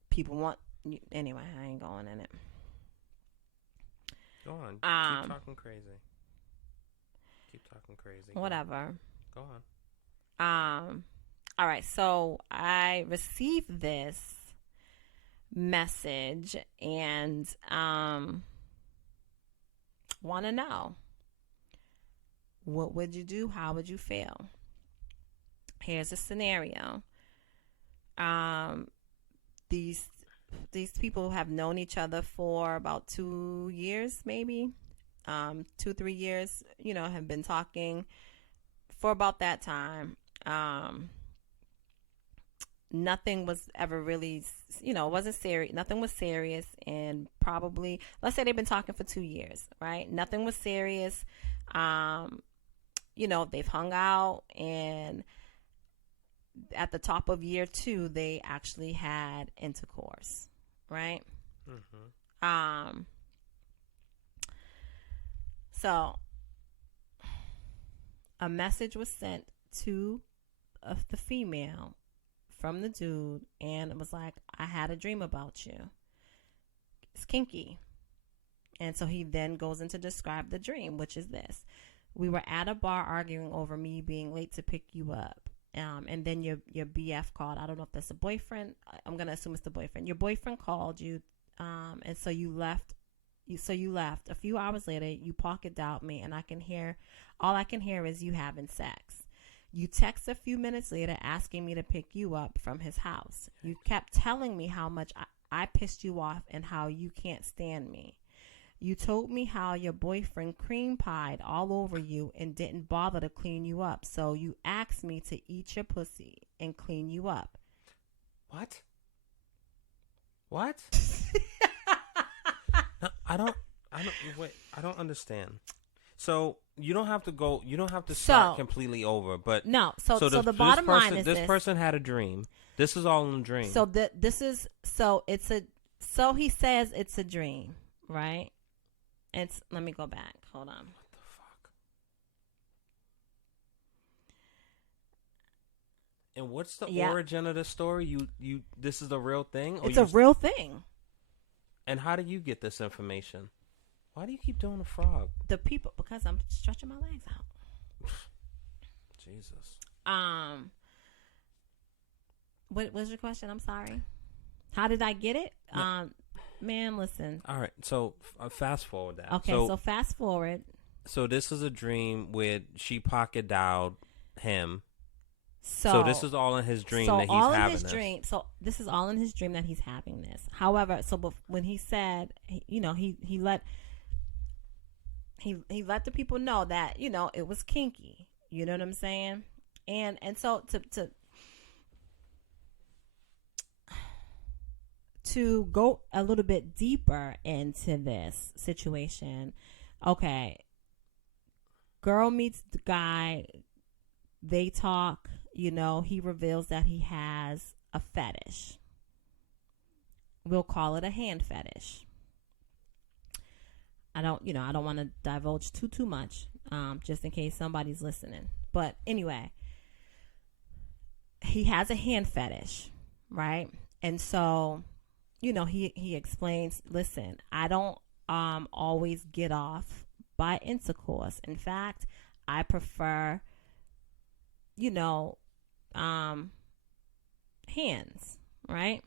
People want anyway. I ain't going in it. Go on. Keep talking crazy. Keep talking crazy. Whatever. Go on. All right. So I received this message and want to know, what would you do? How would you feel? Here's a scenario. These people have known each other for about 2 years, maybe 2-3 years, have been talking for about that time. Nothing was ever really, wasn't serious. Nothing was serious. And probably, let's say they've been talking for 2 years, right? Nothing was serious. They've hung out, and at the top of year 2, they actually had intercourse, right? Mm-hmm. So a message was sent to the female from the dude, and it was like, I had a dream about you. It's kinky. And so he then goes into describe the dream, which is this. We were at a bar arguing over me being late to pick you up. And then your BF called. I don't know if that's a boyfriend. I'm going to assume it's the boyfriend. Your boyfriend called you. And so you left. You left. A few hours later, you pocket dialed me, and all I can hear is you having sex. You text a few minutes later asking me to pick you up from his house. You kept telling me how much I pissed you off and how you can't stand me. You told me how your boyfriend cream pied all over you and didn't bother to clean you up. So you asked me to eat your pussy and clean you up. What? No, I don't understand. So you don't have to start completely over, but no. So the bottom line is this person had a dream. This is all in a dream. So so he says it's a dream, right? Let me go back. Hold on. What the fuck? And what's the origin of the story? This is a real thing? It's a real thing. And how do you get this information? Why do you keep doing the frog? The people, because I'm stretching my legs out. Jesus. What was your question? I'm sorry. How did I get it? No. Man, listen. All right, so fast forward that. Okay, so fast forward. So this is a dream where she pocket dialed him. So this is all in his dream that he's having this. So this is all in his dream that he's having this. However, when he said, he let the people know that, it was kinky. You know what I'm saying? And so to go a little bit deeper into this situation, okay, girl meets the guy, they talk, he reveals that he has a fetish. We'll call it a hand fetish. I don't want to divulge too much, just in case somebody's listening. But anyway, he has a hand fetish, right? And so, he explains, listen, I don't always get off by intercourse. In fact, I prefer, hands, right?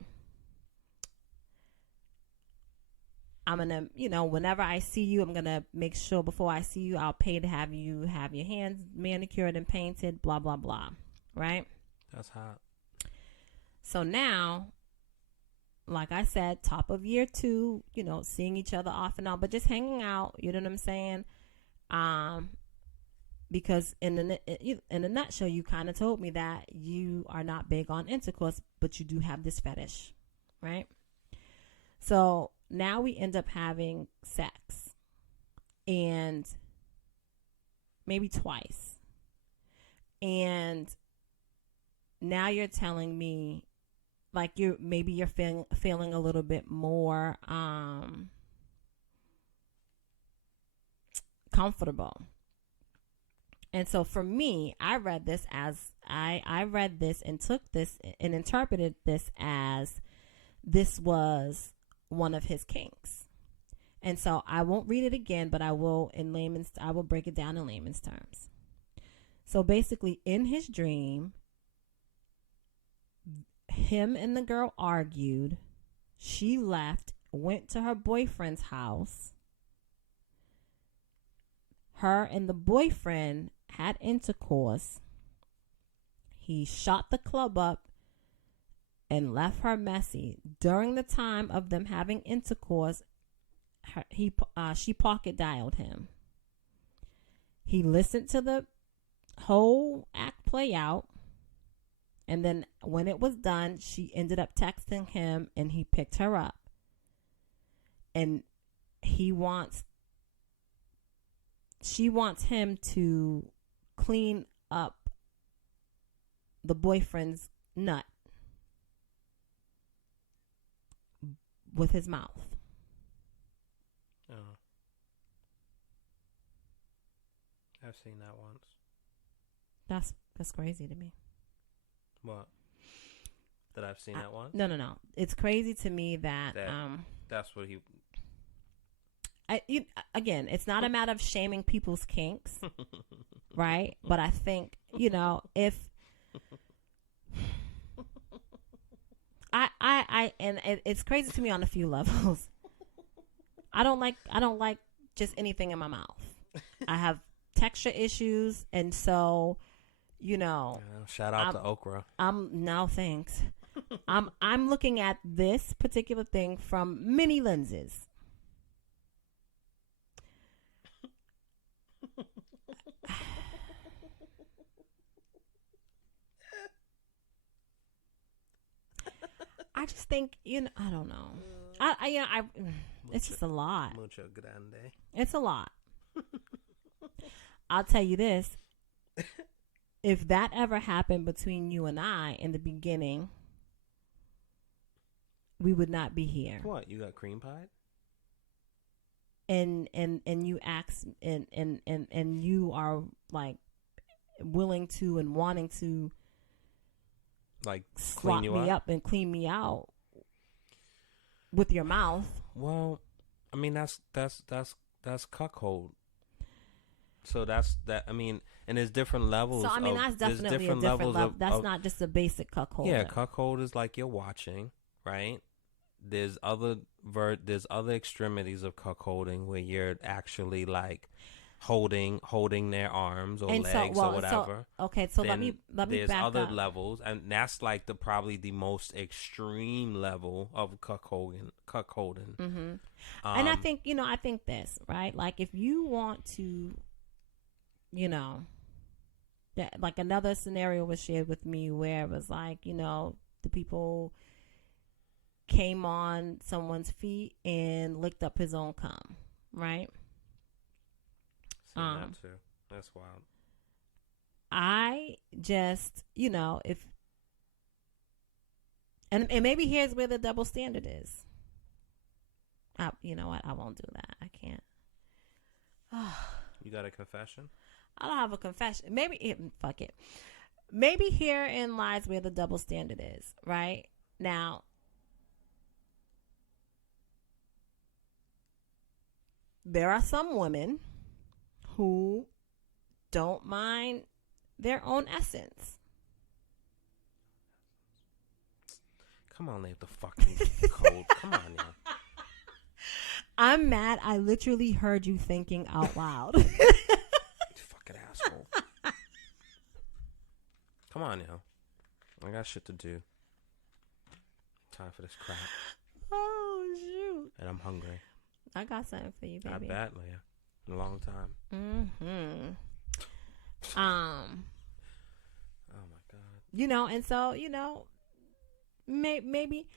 I'm going to, whenever I see you, I'm going to make sure before I see you, I'll pay to have you have your hands manicured and painted, blah, blah, blah. Right? That's hot. So now, like I said, top of year 2, seeing each other off and on, but just hanging out, you know what I'm saying? Because in a nutshell, you kind of told me that you are not big on intercourse, but you do have this fetish, right? So now we end up having sex, and maybe twice. And now you're telling me, like you're feeling a little bit more comfortable. And so for me, I read this and interpreted this as this was one of his kinks. And so I won't read it again, but I will break it down in layman's terms. So basically, in his dream, him and the girl argued. She left, went to her boyfriend's house. Her and the boyfriend had intercourse. He shot the club up and left her messy. During the time of them having intercourse, she pocket dialed him. He listened to the whole act play out, and then when it was done, she ended up texting him, and he picked her up. And she wants him to clean up the boyfriend's nut with his mouth. Oh. I've seen that once. That's crazy to me. What? That I've seen that once? No. It's crazy to me that that's what he... Again, it's not a matter of shaming people's kinks, right? But I think, if and it's crazy to me on a few levels. I don't like just anything in my mouth. I have texture issues, and so, shout out to okra. No thanks. I'm looking at this particular thing from many lenses. I just think, I don't know. It's just a lot. Mucho grande. It's a lot. I'll tell you this. If that ever happened between you and I in the beginning, we would not be here. What? You got cream pie? And you ask and you are like willing to and wanting to like swap me up and clean me out with your mouth. Well, I mean that's cuckold. So that's that. I mean, and there's different levels. So I mean, that's definitely a different level. That's not just a basic cuckold. Yeah, cuckold is like you're watching, right? There's other extremities of cuckolding where you're actually like holding their arms or legs or whatever. So let me there's back other up. levels, and that's like probably the most extreme level of cuckolding. Mm-hmm. And I think this, right? Like if you want to, that like another scenario was shared with me where it was like, the people came on someone's feet and licked up his own cum, right? Seen that too. That's wild. I just, if, and maybe here's where the double standard is. You know what? I won't do that. I can't. You got a confession? I don't have a confession. Fuck it. Maybe herein lies where the double standard is, right? Now, there are some women who don't mind their own essence. Come on, leave the fucking code. Come on, now. I'm mad. I literally heard you thinking out loud. You fucking asshole. Come on, now. I got shit to do. Time for this crap. Oh, shoot. And I'm hungry. I got something for you, baby. I bet, Leah. In a long time. Mm-hmm. Oh my God. And so, maybe,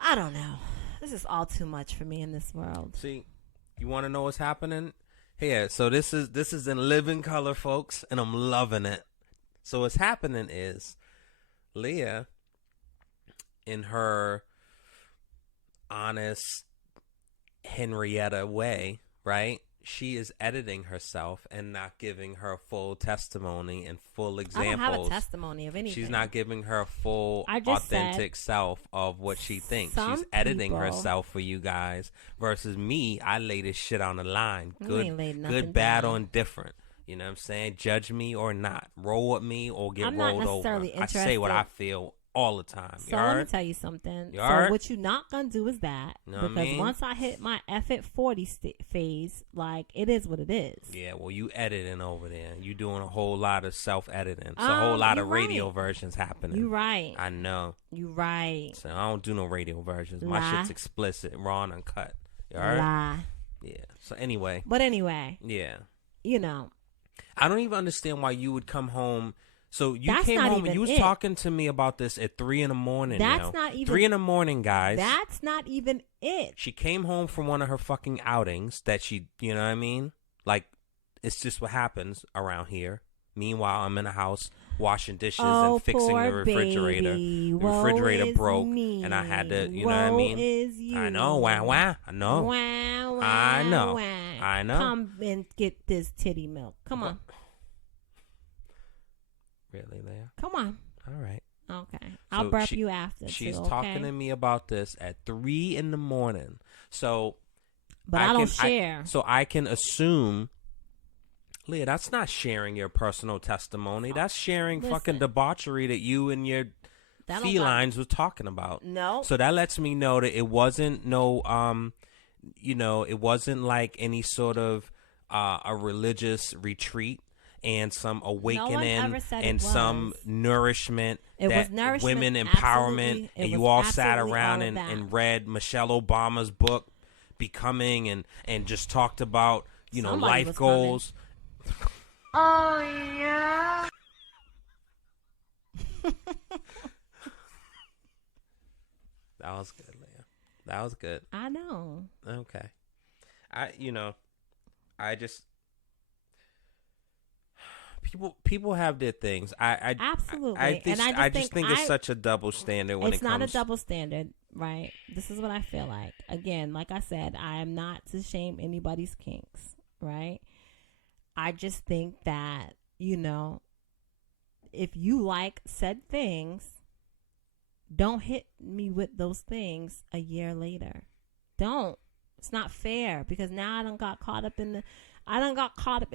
I don't know. This is all too much for me in this world. See, you want to know what's happening? Here, so this is in living color, folks, and I'm loving it. So what's happening is Leah in her honest Henrietta way, right? She is editing herself and not giving her full testimony and full examples. I don't have a testimony of anything. She's not giving her full authentic self of what she thinks. She's editing herself for you guys versus me. I lay this shit on the line. Good, bad, or indifferent. You know what I'm saying? Judge me or not. Roll with me or get rolled over. I say what I feel all the time. So let me tell you something. So what you're not going to do is that. Know because once I hit my F at 40 phase, like, it is what it is. Yeah, well, you editing over there. You doing a whole lot of self-editing. So a whole lot of radio versions happening. You right. I know. You right. So I don't do no radio versions. Lie. My shit's explicit, raw, and uncut. You heard? Lie. Yeah. So anyway. But anyway. Yeah. You know. I don't even understand why you would come home. So you came home and you was talking to me about this at 3 a.m. That's not even 3 a.m, guys. That's not even it. She came home from one of her fucking outings that she, you know what I mean? Like, it's just what happens around here. Meanwhile, I'm in the house washing dishes and fixing the refrigerator. Baby. The refrigerator broke, me. and I had to, you know what I mean? I know, wow. I know. Wow, I know. Wow. I know. Come and get this titty milk. Come on. Really, Leah? Come on. All right. Okay. I'll burp you after. She's talking to me about this at 3 a.m. So, but I don't share. So I can assume, Leah, that's not sharing your personal testimony. That's sharing fucking debauchery that you and your felines was talking about. No. So that lets me know that it wasn't it wasn't like any sort of a religious retreat and some awakening and some nourishment. It was nourishment, women empowerment, and you all sat around and read Michelle Obama's book, Becoming, and just talked about, life goals. Oh, yeah. That was good, Leah. That was good. I know. Okay. People have their things. Absolutely. I just think it's such a double standard when it comes. It's not a double standard, right? This is what I feel like. Again, like I said, I am not to shame anybody's kinks, right? I just think that, if you like said things, don't hit me with those things a year later. Don't. It's not fair, because now I done got caught up in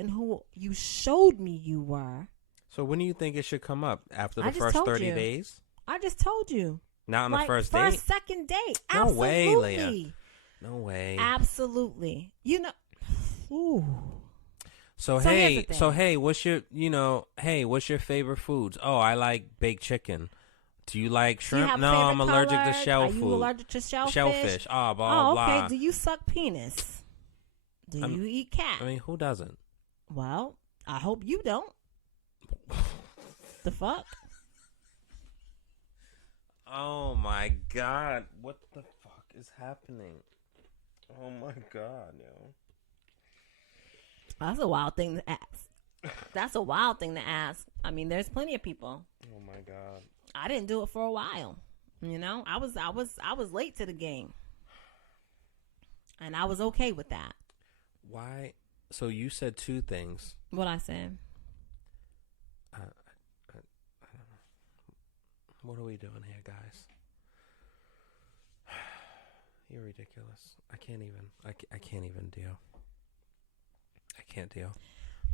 who you showed me you were. So when do you think it should come up? After the first 30 days? I just told you. Not on the first date? First, second date. No Absolutely. way, Leah. No way. Absolutely. Ooh. So what's your favorite foods? Oh, I like baked chicken. Do you like shrimp? No, I'm allergic to shell food. Are you allergic to shellfish? Shellfish. Oh, blah, blah. Okay. Do you suck penis? Do you eat cat? I mean, who doesn't? Well, I hope you don't. The fuck? Oh, my God. What the fuck is happening? Oh, my God, yo. That's a wild thing to ask. I mean, there's plenty of people. Oh, my God. I didn't do it for a while. I was late to the game. And I was okay with that. Why? So you said two things. What I said? I don't know. What are we doing here, guys? You're ridiculous. I can't even deal. I can't deal.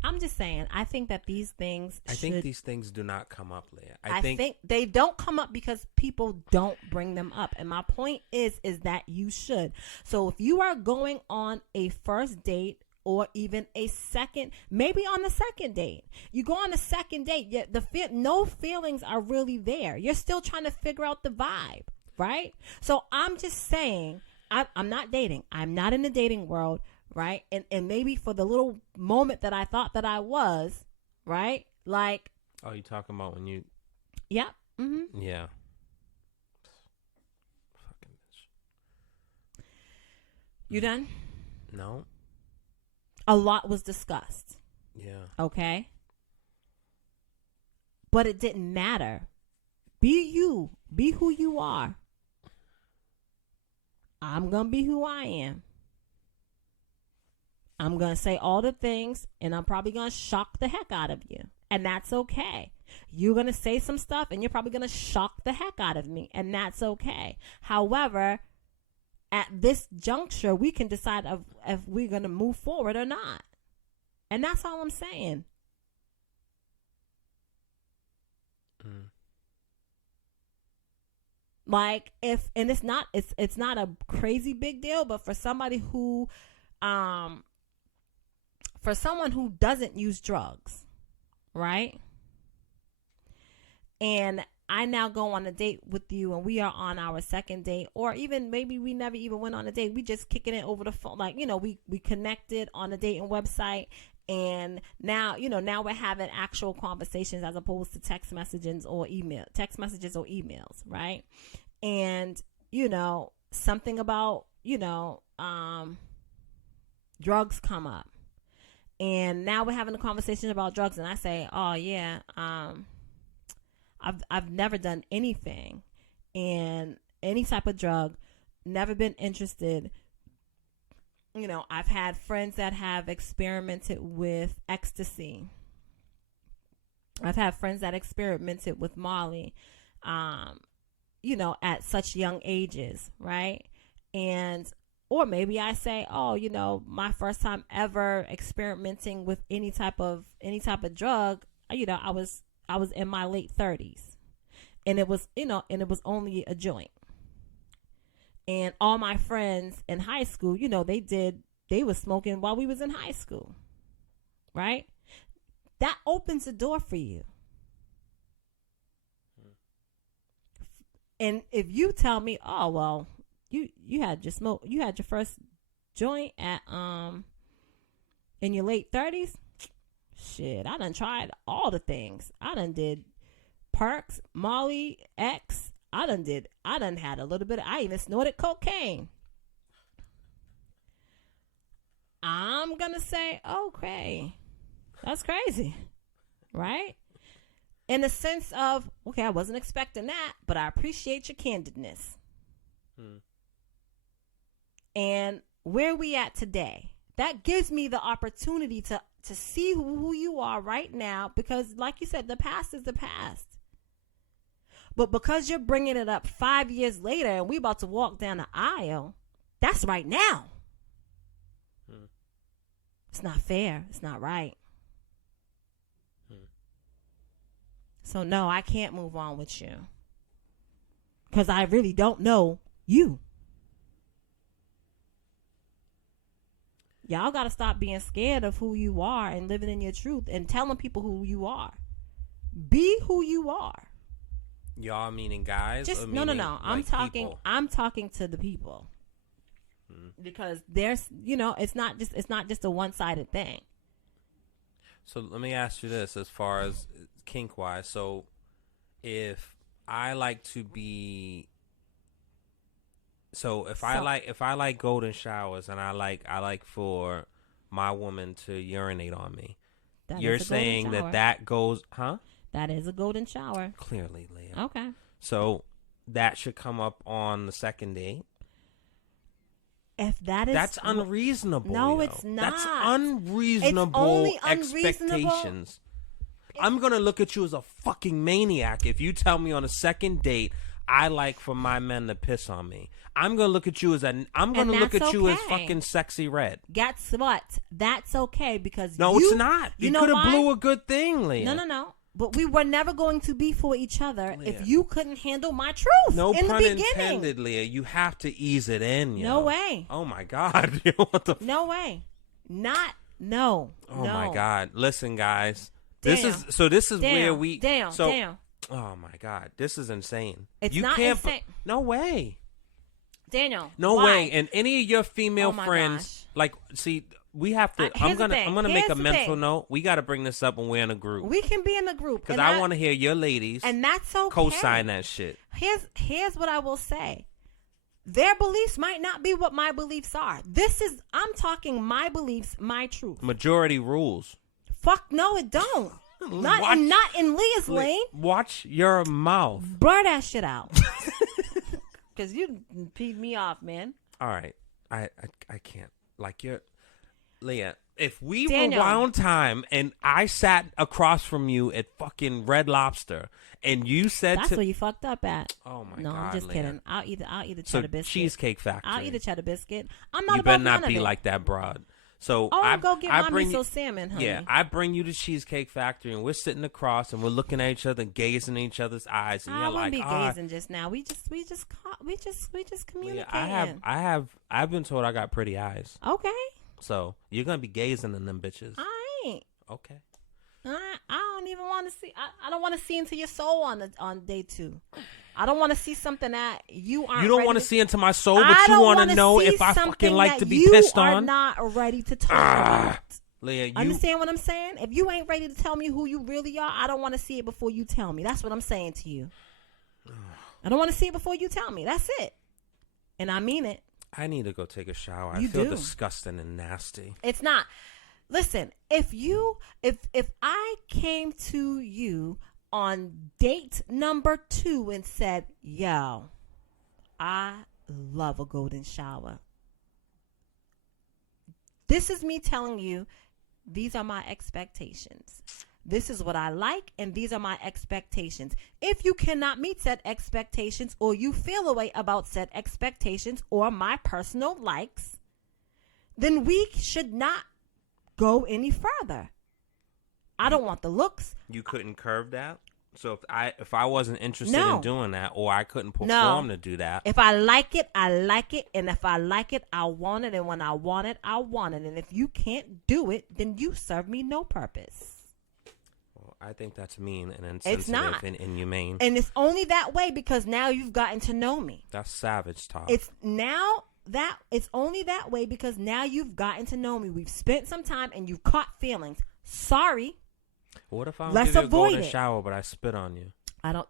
I'm just saying, I think that these things I think these things do not come up, Leah. I think they don't come up because people don't bring them up. And my point is that you should. So if you are going on a first date or even a second, maybe on the second date, you go on the second date, yet no feelings are really there. You're still trying to figure out the vibe, right? So I'm just saying, I'm not dating. I'm not in the dating world. Right. And maybe for the little moment that I thought that I was, right? Like. Oh, you talking about when you. Yeah. Mm-hmm. Yeah. Fucking bitch. You done? No. A lot was discussed. Yeah. Okay. But it didn't matter. Be you. Be who you are. I'm going to be who I am. I'm going to say all the things, and I'm probably going to shock the heck out of you. And that's okay. You're going to say some stuff, and you're probably going to shock the heck out of me. And that's okay. However, at this juncture, we can decide if we're going to move forward or not. And that's all I'm saying. Like, and it's not a crazy big deal, but for somebody who, for someone who doesn't use drugs, right? And I now go on a date with you, and we are on our second date, or even maybe we never even went on a date. We just kicking it over the phone. Like, we connected on a dating website, and now we're having actual conversations as opposed to text messages or emails, right? And, something about, drugs come up. And now we're having a conversation about drugs, and I say, oh yeah, I've never done anything and any type of drug, never been interested. I've had friends that have experimented with ecstasy. I've had friends that experimented with Molly, at such young ages, right? Or maybe I say, oh, my first time ever experimenting with any type of drug, I was in my late 30s, and it was only a joint. And all my friends in high school, they were smoking while we was in high school, right? That opens the door for you. And if you tell me, oh, well, you had your first joint at in your late 30s, shit, I done tried all the things. I done did Perks, Molly, X. I done had a little bit. I even snorted cocaine. I'm gonna say, okay, that's crazy, right? In the sense of, okay, I wasn't expecting that, but I appreciate your candidness. And where we at today, that gives me the opportunity to see who you are right now, because like you said, the past is the past. But because you're bringing it up 5 years later and we about to walk down the aisle, that's right now. It's not fair. It's not right. So no, I can't move on with you, because I really don't know you. Y'all got to stop being scared of who you are and living in your truth and telling people who you are. Be who you are. Y'all meaning guys? Just or meaning, no. Like, people? I'm talking to the people. Because there's, it's not just a one-sided thing. So let me ask you this, as far as kink wise. So if I like to be, if I like golden showers, and I like for my woman to urinate on me, you're saying that goes, huh? That is a golden shower. Clearly, Leah. Okay. So that should come up on the second date. If that's unreasonable. No, yo. it's not. That's unreasonable. It's only expectations. I'm gonna look at you as a fucking maniac if you tell me on a second date I like for my men to piss on me. I'm gonna look at you as you as fucking sexy red. Guess what? That's okay, because it's not. You could have blew a good thing, Leah. No. But we were never going to be for each other, Leah, if you couldn't handle my truth. No in pun the beginning. intended, Leah. You have to ease it in. No way. Oh my God. No way. No. Oh my God. Listen, guys. Damn. This is where we. Damn. Oh my God. This is insane. It's not insane. No way. Daniel. No why? way. And any of your female friends, see. We have to. I'm gonna make a mental note. We got to bring this up when we're in a group. We can be in a group because I want to hear your ladies, and that's okay. Co-sign that shit. Here's what I will say. Their beliefs might not be what my beliefs are. I'm talking my beliefs, my truth. Majority rules. Fuck no, it don't. Not in Leah's lane. Watch your mouth. Blur that shit out. Because you peed me off, man. All right. I can't. Like, you're... Leah, if we Daniel. rewound time and I sat across from you at fucking Red Lobster and you said That's where you fucked up at. Oh, my no, God, I'm just Leah. kidding. I'll eat a So, cheddar biscuit. Cheesecake Factory. I'll eat a cheddar biscuit. I'm not You about better not none be of it. like that, broad. So Oh, I go get I my bring miso salmon, honey. Yeah, I bring you to Cheesecake Factory, and we're sitting across, and we're looking at each other, gazing in each other's eyes, and I you're wouldn't like, be gazing just now. We just communicating. Leah, I've been told I got pretty eyes, Okay. so you're gonna be gazing in them bitches. I ain't. Okay. I don't even want to see. I don't want to see into your soul on day 2. I don't want to see something that you aren't. You don't want to see into my soul, but you want to know if I fucking like to be pissed on. You are not ready to talk about. Leah, you Understand what I'm saying? If you ain't ready to tell me who you really are, I don't want to see it before you tell me. That's what I'm saying to you. I don't want to see it before you tell me. That's it. And I mean it. I need to go take a shower. You I feel do. disgusting and nasty. It's not. Listen, if I came to you on date number 2 and said, yo, I love a golden shower. This is me telling you, these are my expectations. This is what I like, and these are my expectations. If you cannot meet said expectations, or you feel a way about said expectations or my personal likes, then we should not go any further. I don't want the looks. You couldn't curve that? So if I wasn't interested in doing that, or I couldn't perform to do that. If I like it, I like it. And if I like it, I want it. And when I want it, I want it. And if you can't do it, then you serve me no purpose. Well, I think that's mean and It's insensitive not. and inhumane. And it's only that way because now you've gotten to know me. That's savage talk. It's only that way because now you've gotten to know me. We've spent some time and you've caught feelings. Sorry. What if I don't Let's give you a avoid golden it. shower, but I spit on you?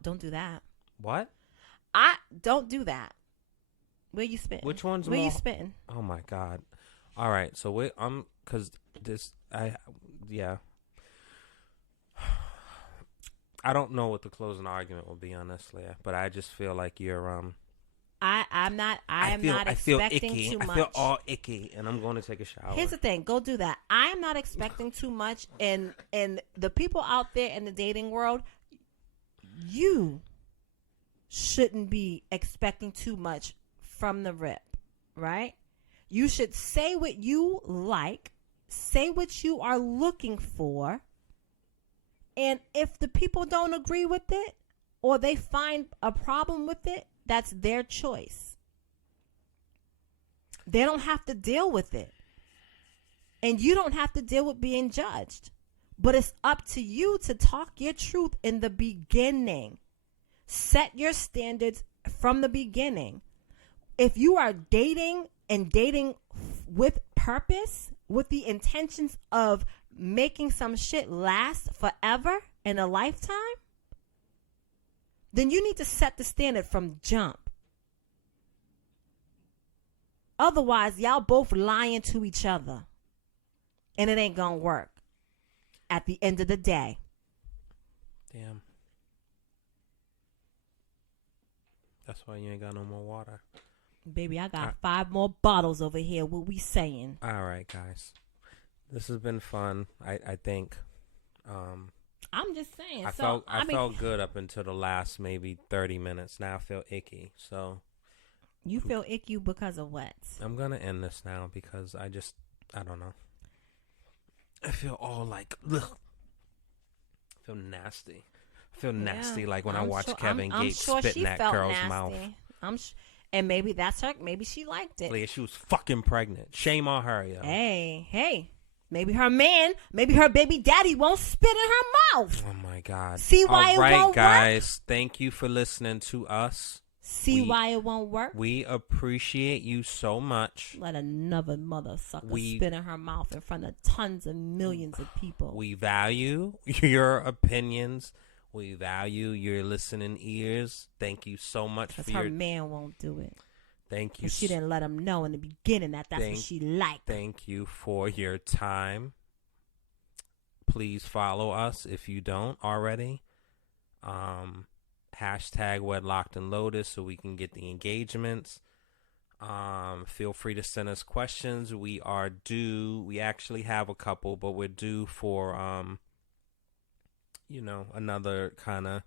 Don't do that. What? I don't do that. Where you spitting? Which one's Where more? you spitting? Oh my God! All right, so I don't know what the closing argument will be, honestly, but I just feel like you're I'm not I feel expecting icky. too much. I feel all icky, and I'm going to take a shower. Here's the thing. Go do that. I am not expecting too much. And the people out there in the dating world, you shouldn't be expecting too much from the rip, right? You should say what you like, say what you are looking for. And if the people don't agree with it or they find a problem with it, that's their choice. They don't have to deal with it. And you don't have to deal with being judged. But it's up to you to talk your truth in the beginning. Set your standards from the beginning. If you are dating and dating with purpose, with the intentions of making some shit last forever in a lifetime, then you need to set the standard from jump. Otherwise, y'all both lying to each other. And it ain't gonna work at the end of the day. Damn. That's why you ain't got no more water. Baby, I got 5 more bottles over here. What we saying? All right, guys. This has been fun, I think. I'm just saying. I felt good up until the last maybe 30 minutes. Now I feel icky. So you feel icky because of what? I'm going to end this now because I don't know. I feel all like, ugh. I feel nasty. I feel nasty like when I watch Kevin Gates spit in that girl's mouth. And maybe that's her. Maybe she liked it. Leah, she was fucking pregnant. Shame on her, yo. Hey. Maybe her baby daddy won't spit in her mouth. Oh, my God. See why it won't work? All right, guys. Thank you for listening to us. See why it won't work? We appreciate you so much. Let another mother sucker spit in her mouth in front of tons of millions of people. We value your opinions. We value your listening ears. Thank you so much for her man won't do it. Thank you. She didn't let him know in the beginning that's what she liked. Thank you for your time. Please follow us if you don't already. Hashtag WEDLocked and Lotus so we can get the engagements. Feel free to send us questions. We actually have a couple, but we're due for, another kind of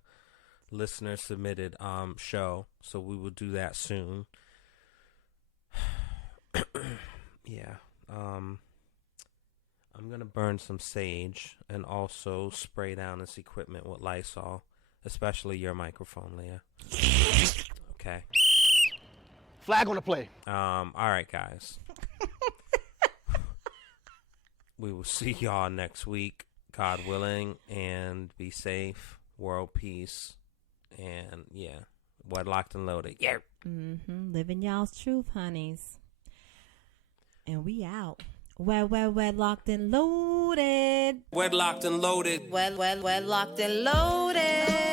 listener submitted show. So we will do that soon. Yeah. I'm going to burn some sage and also spray down this equipment with Lysol, especially your microphone, Leah. Okay. Flag on the play. All right, guys. We will see y'all next week, God willing, and be safe, world peace, and yeah, wedlocked and loaded. Yeah. Living y'all's truth, honeys. And we out. Wedlocked and loaded. Wedlocked and loaded. Wedlocked and loaded.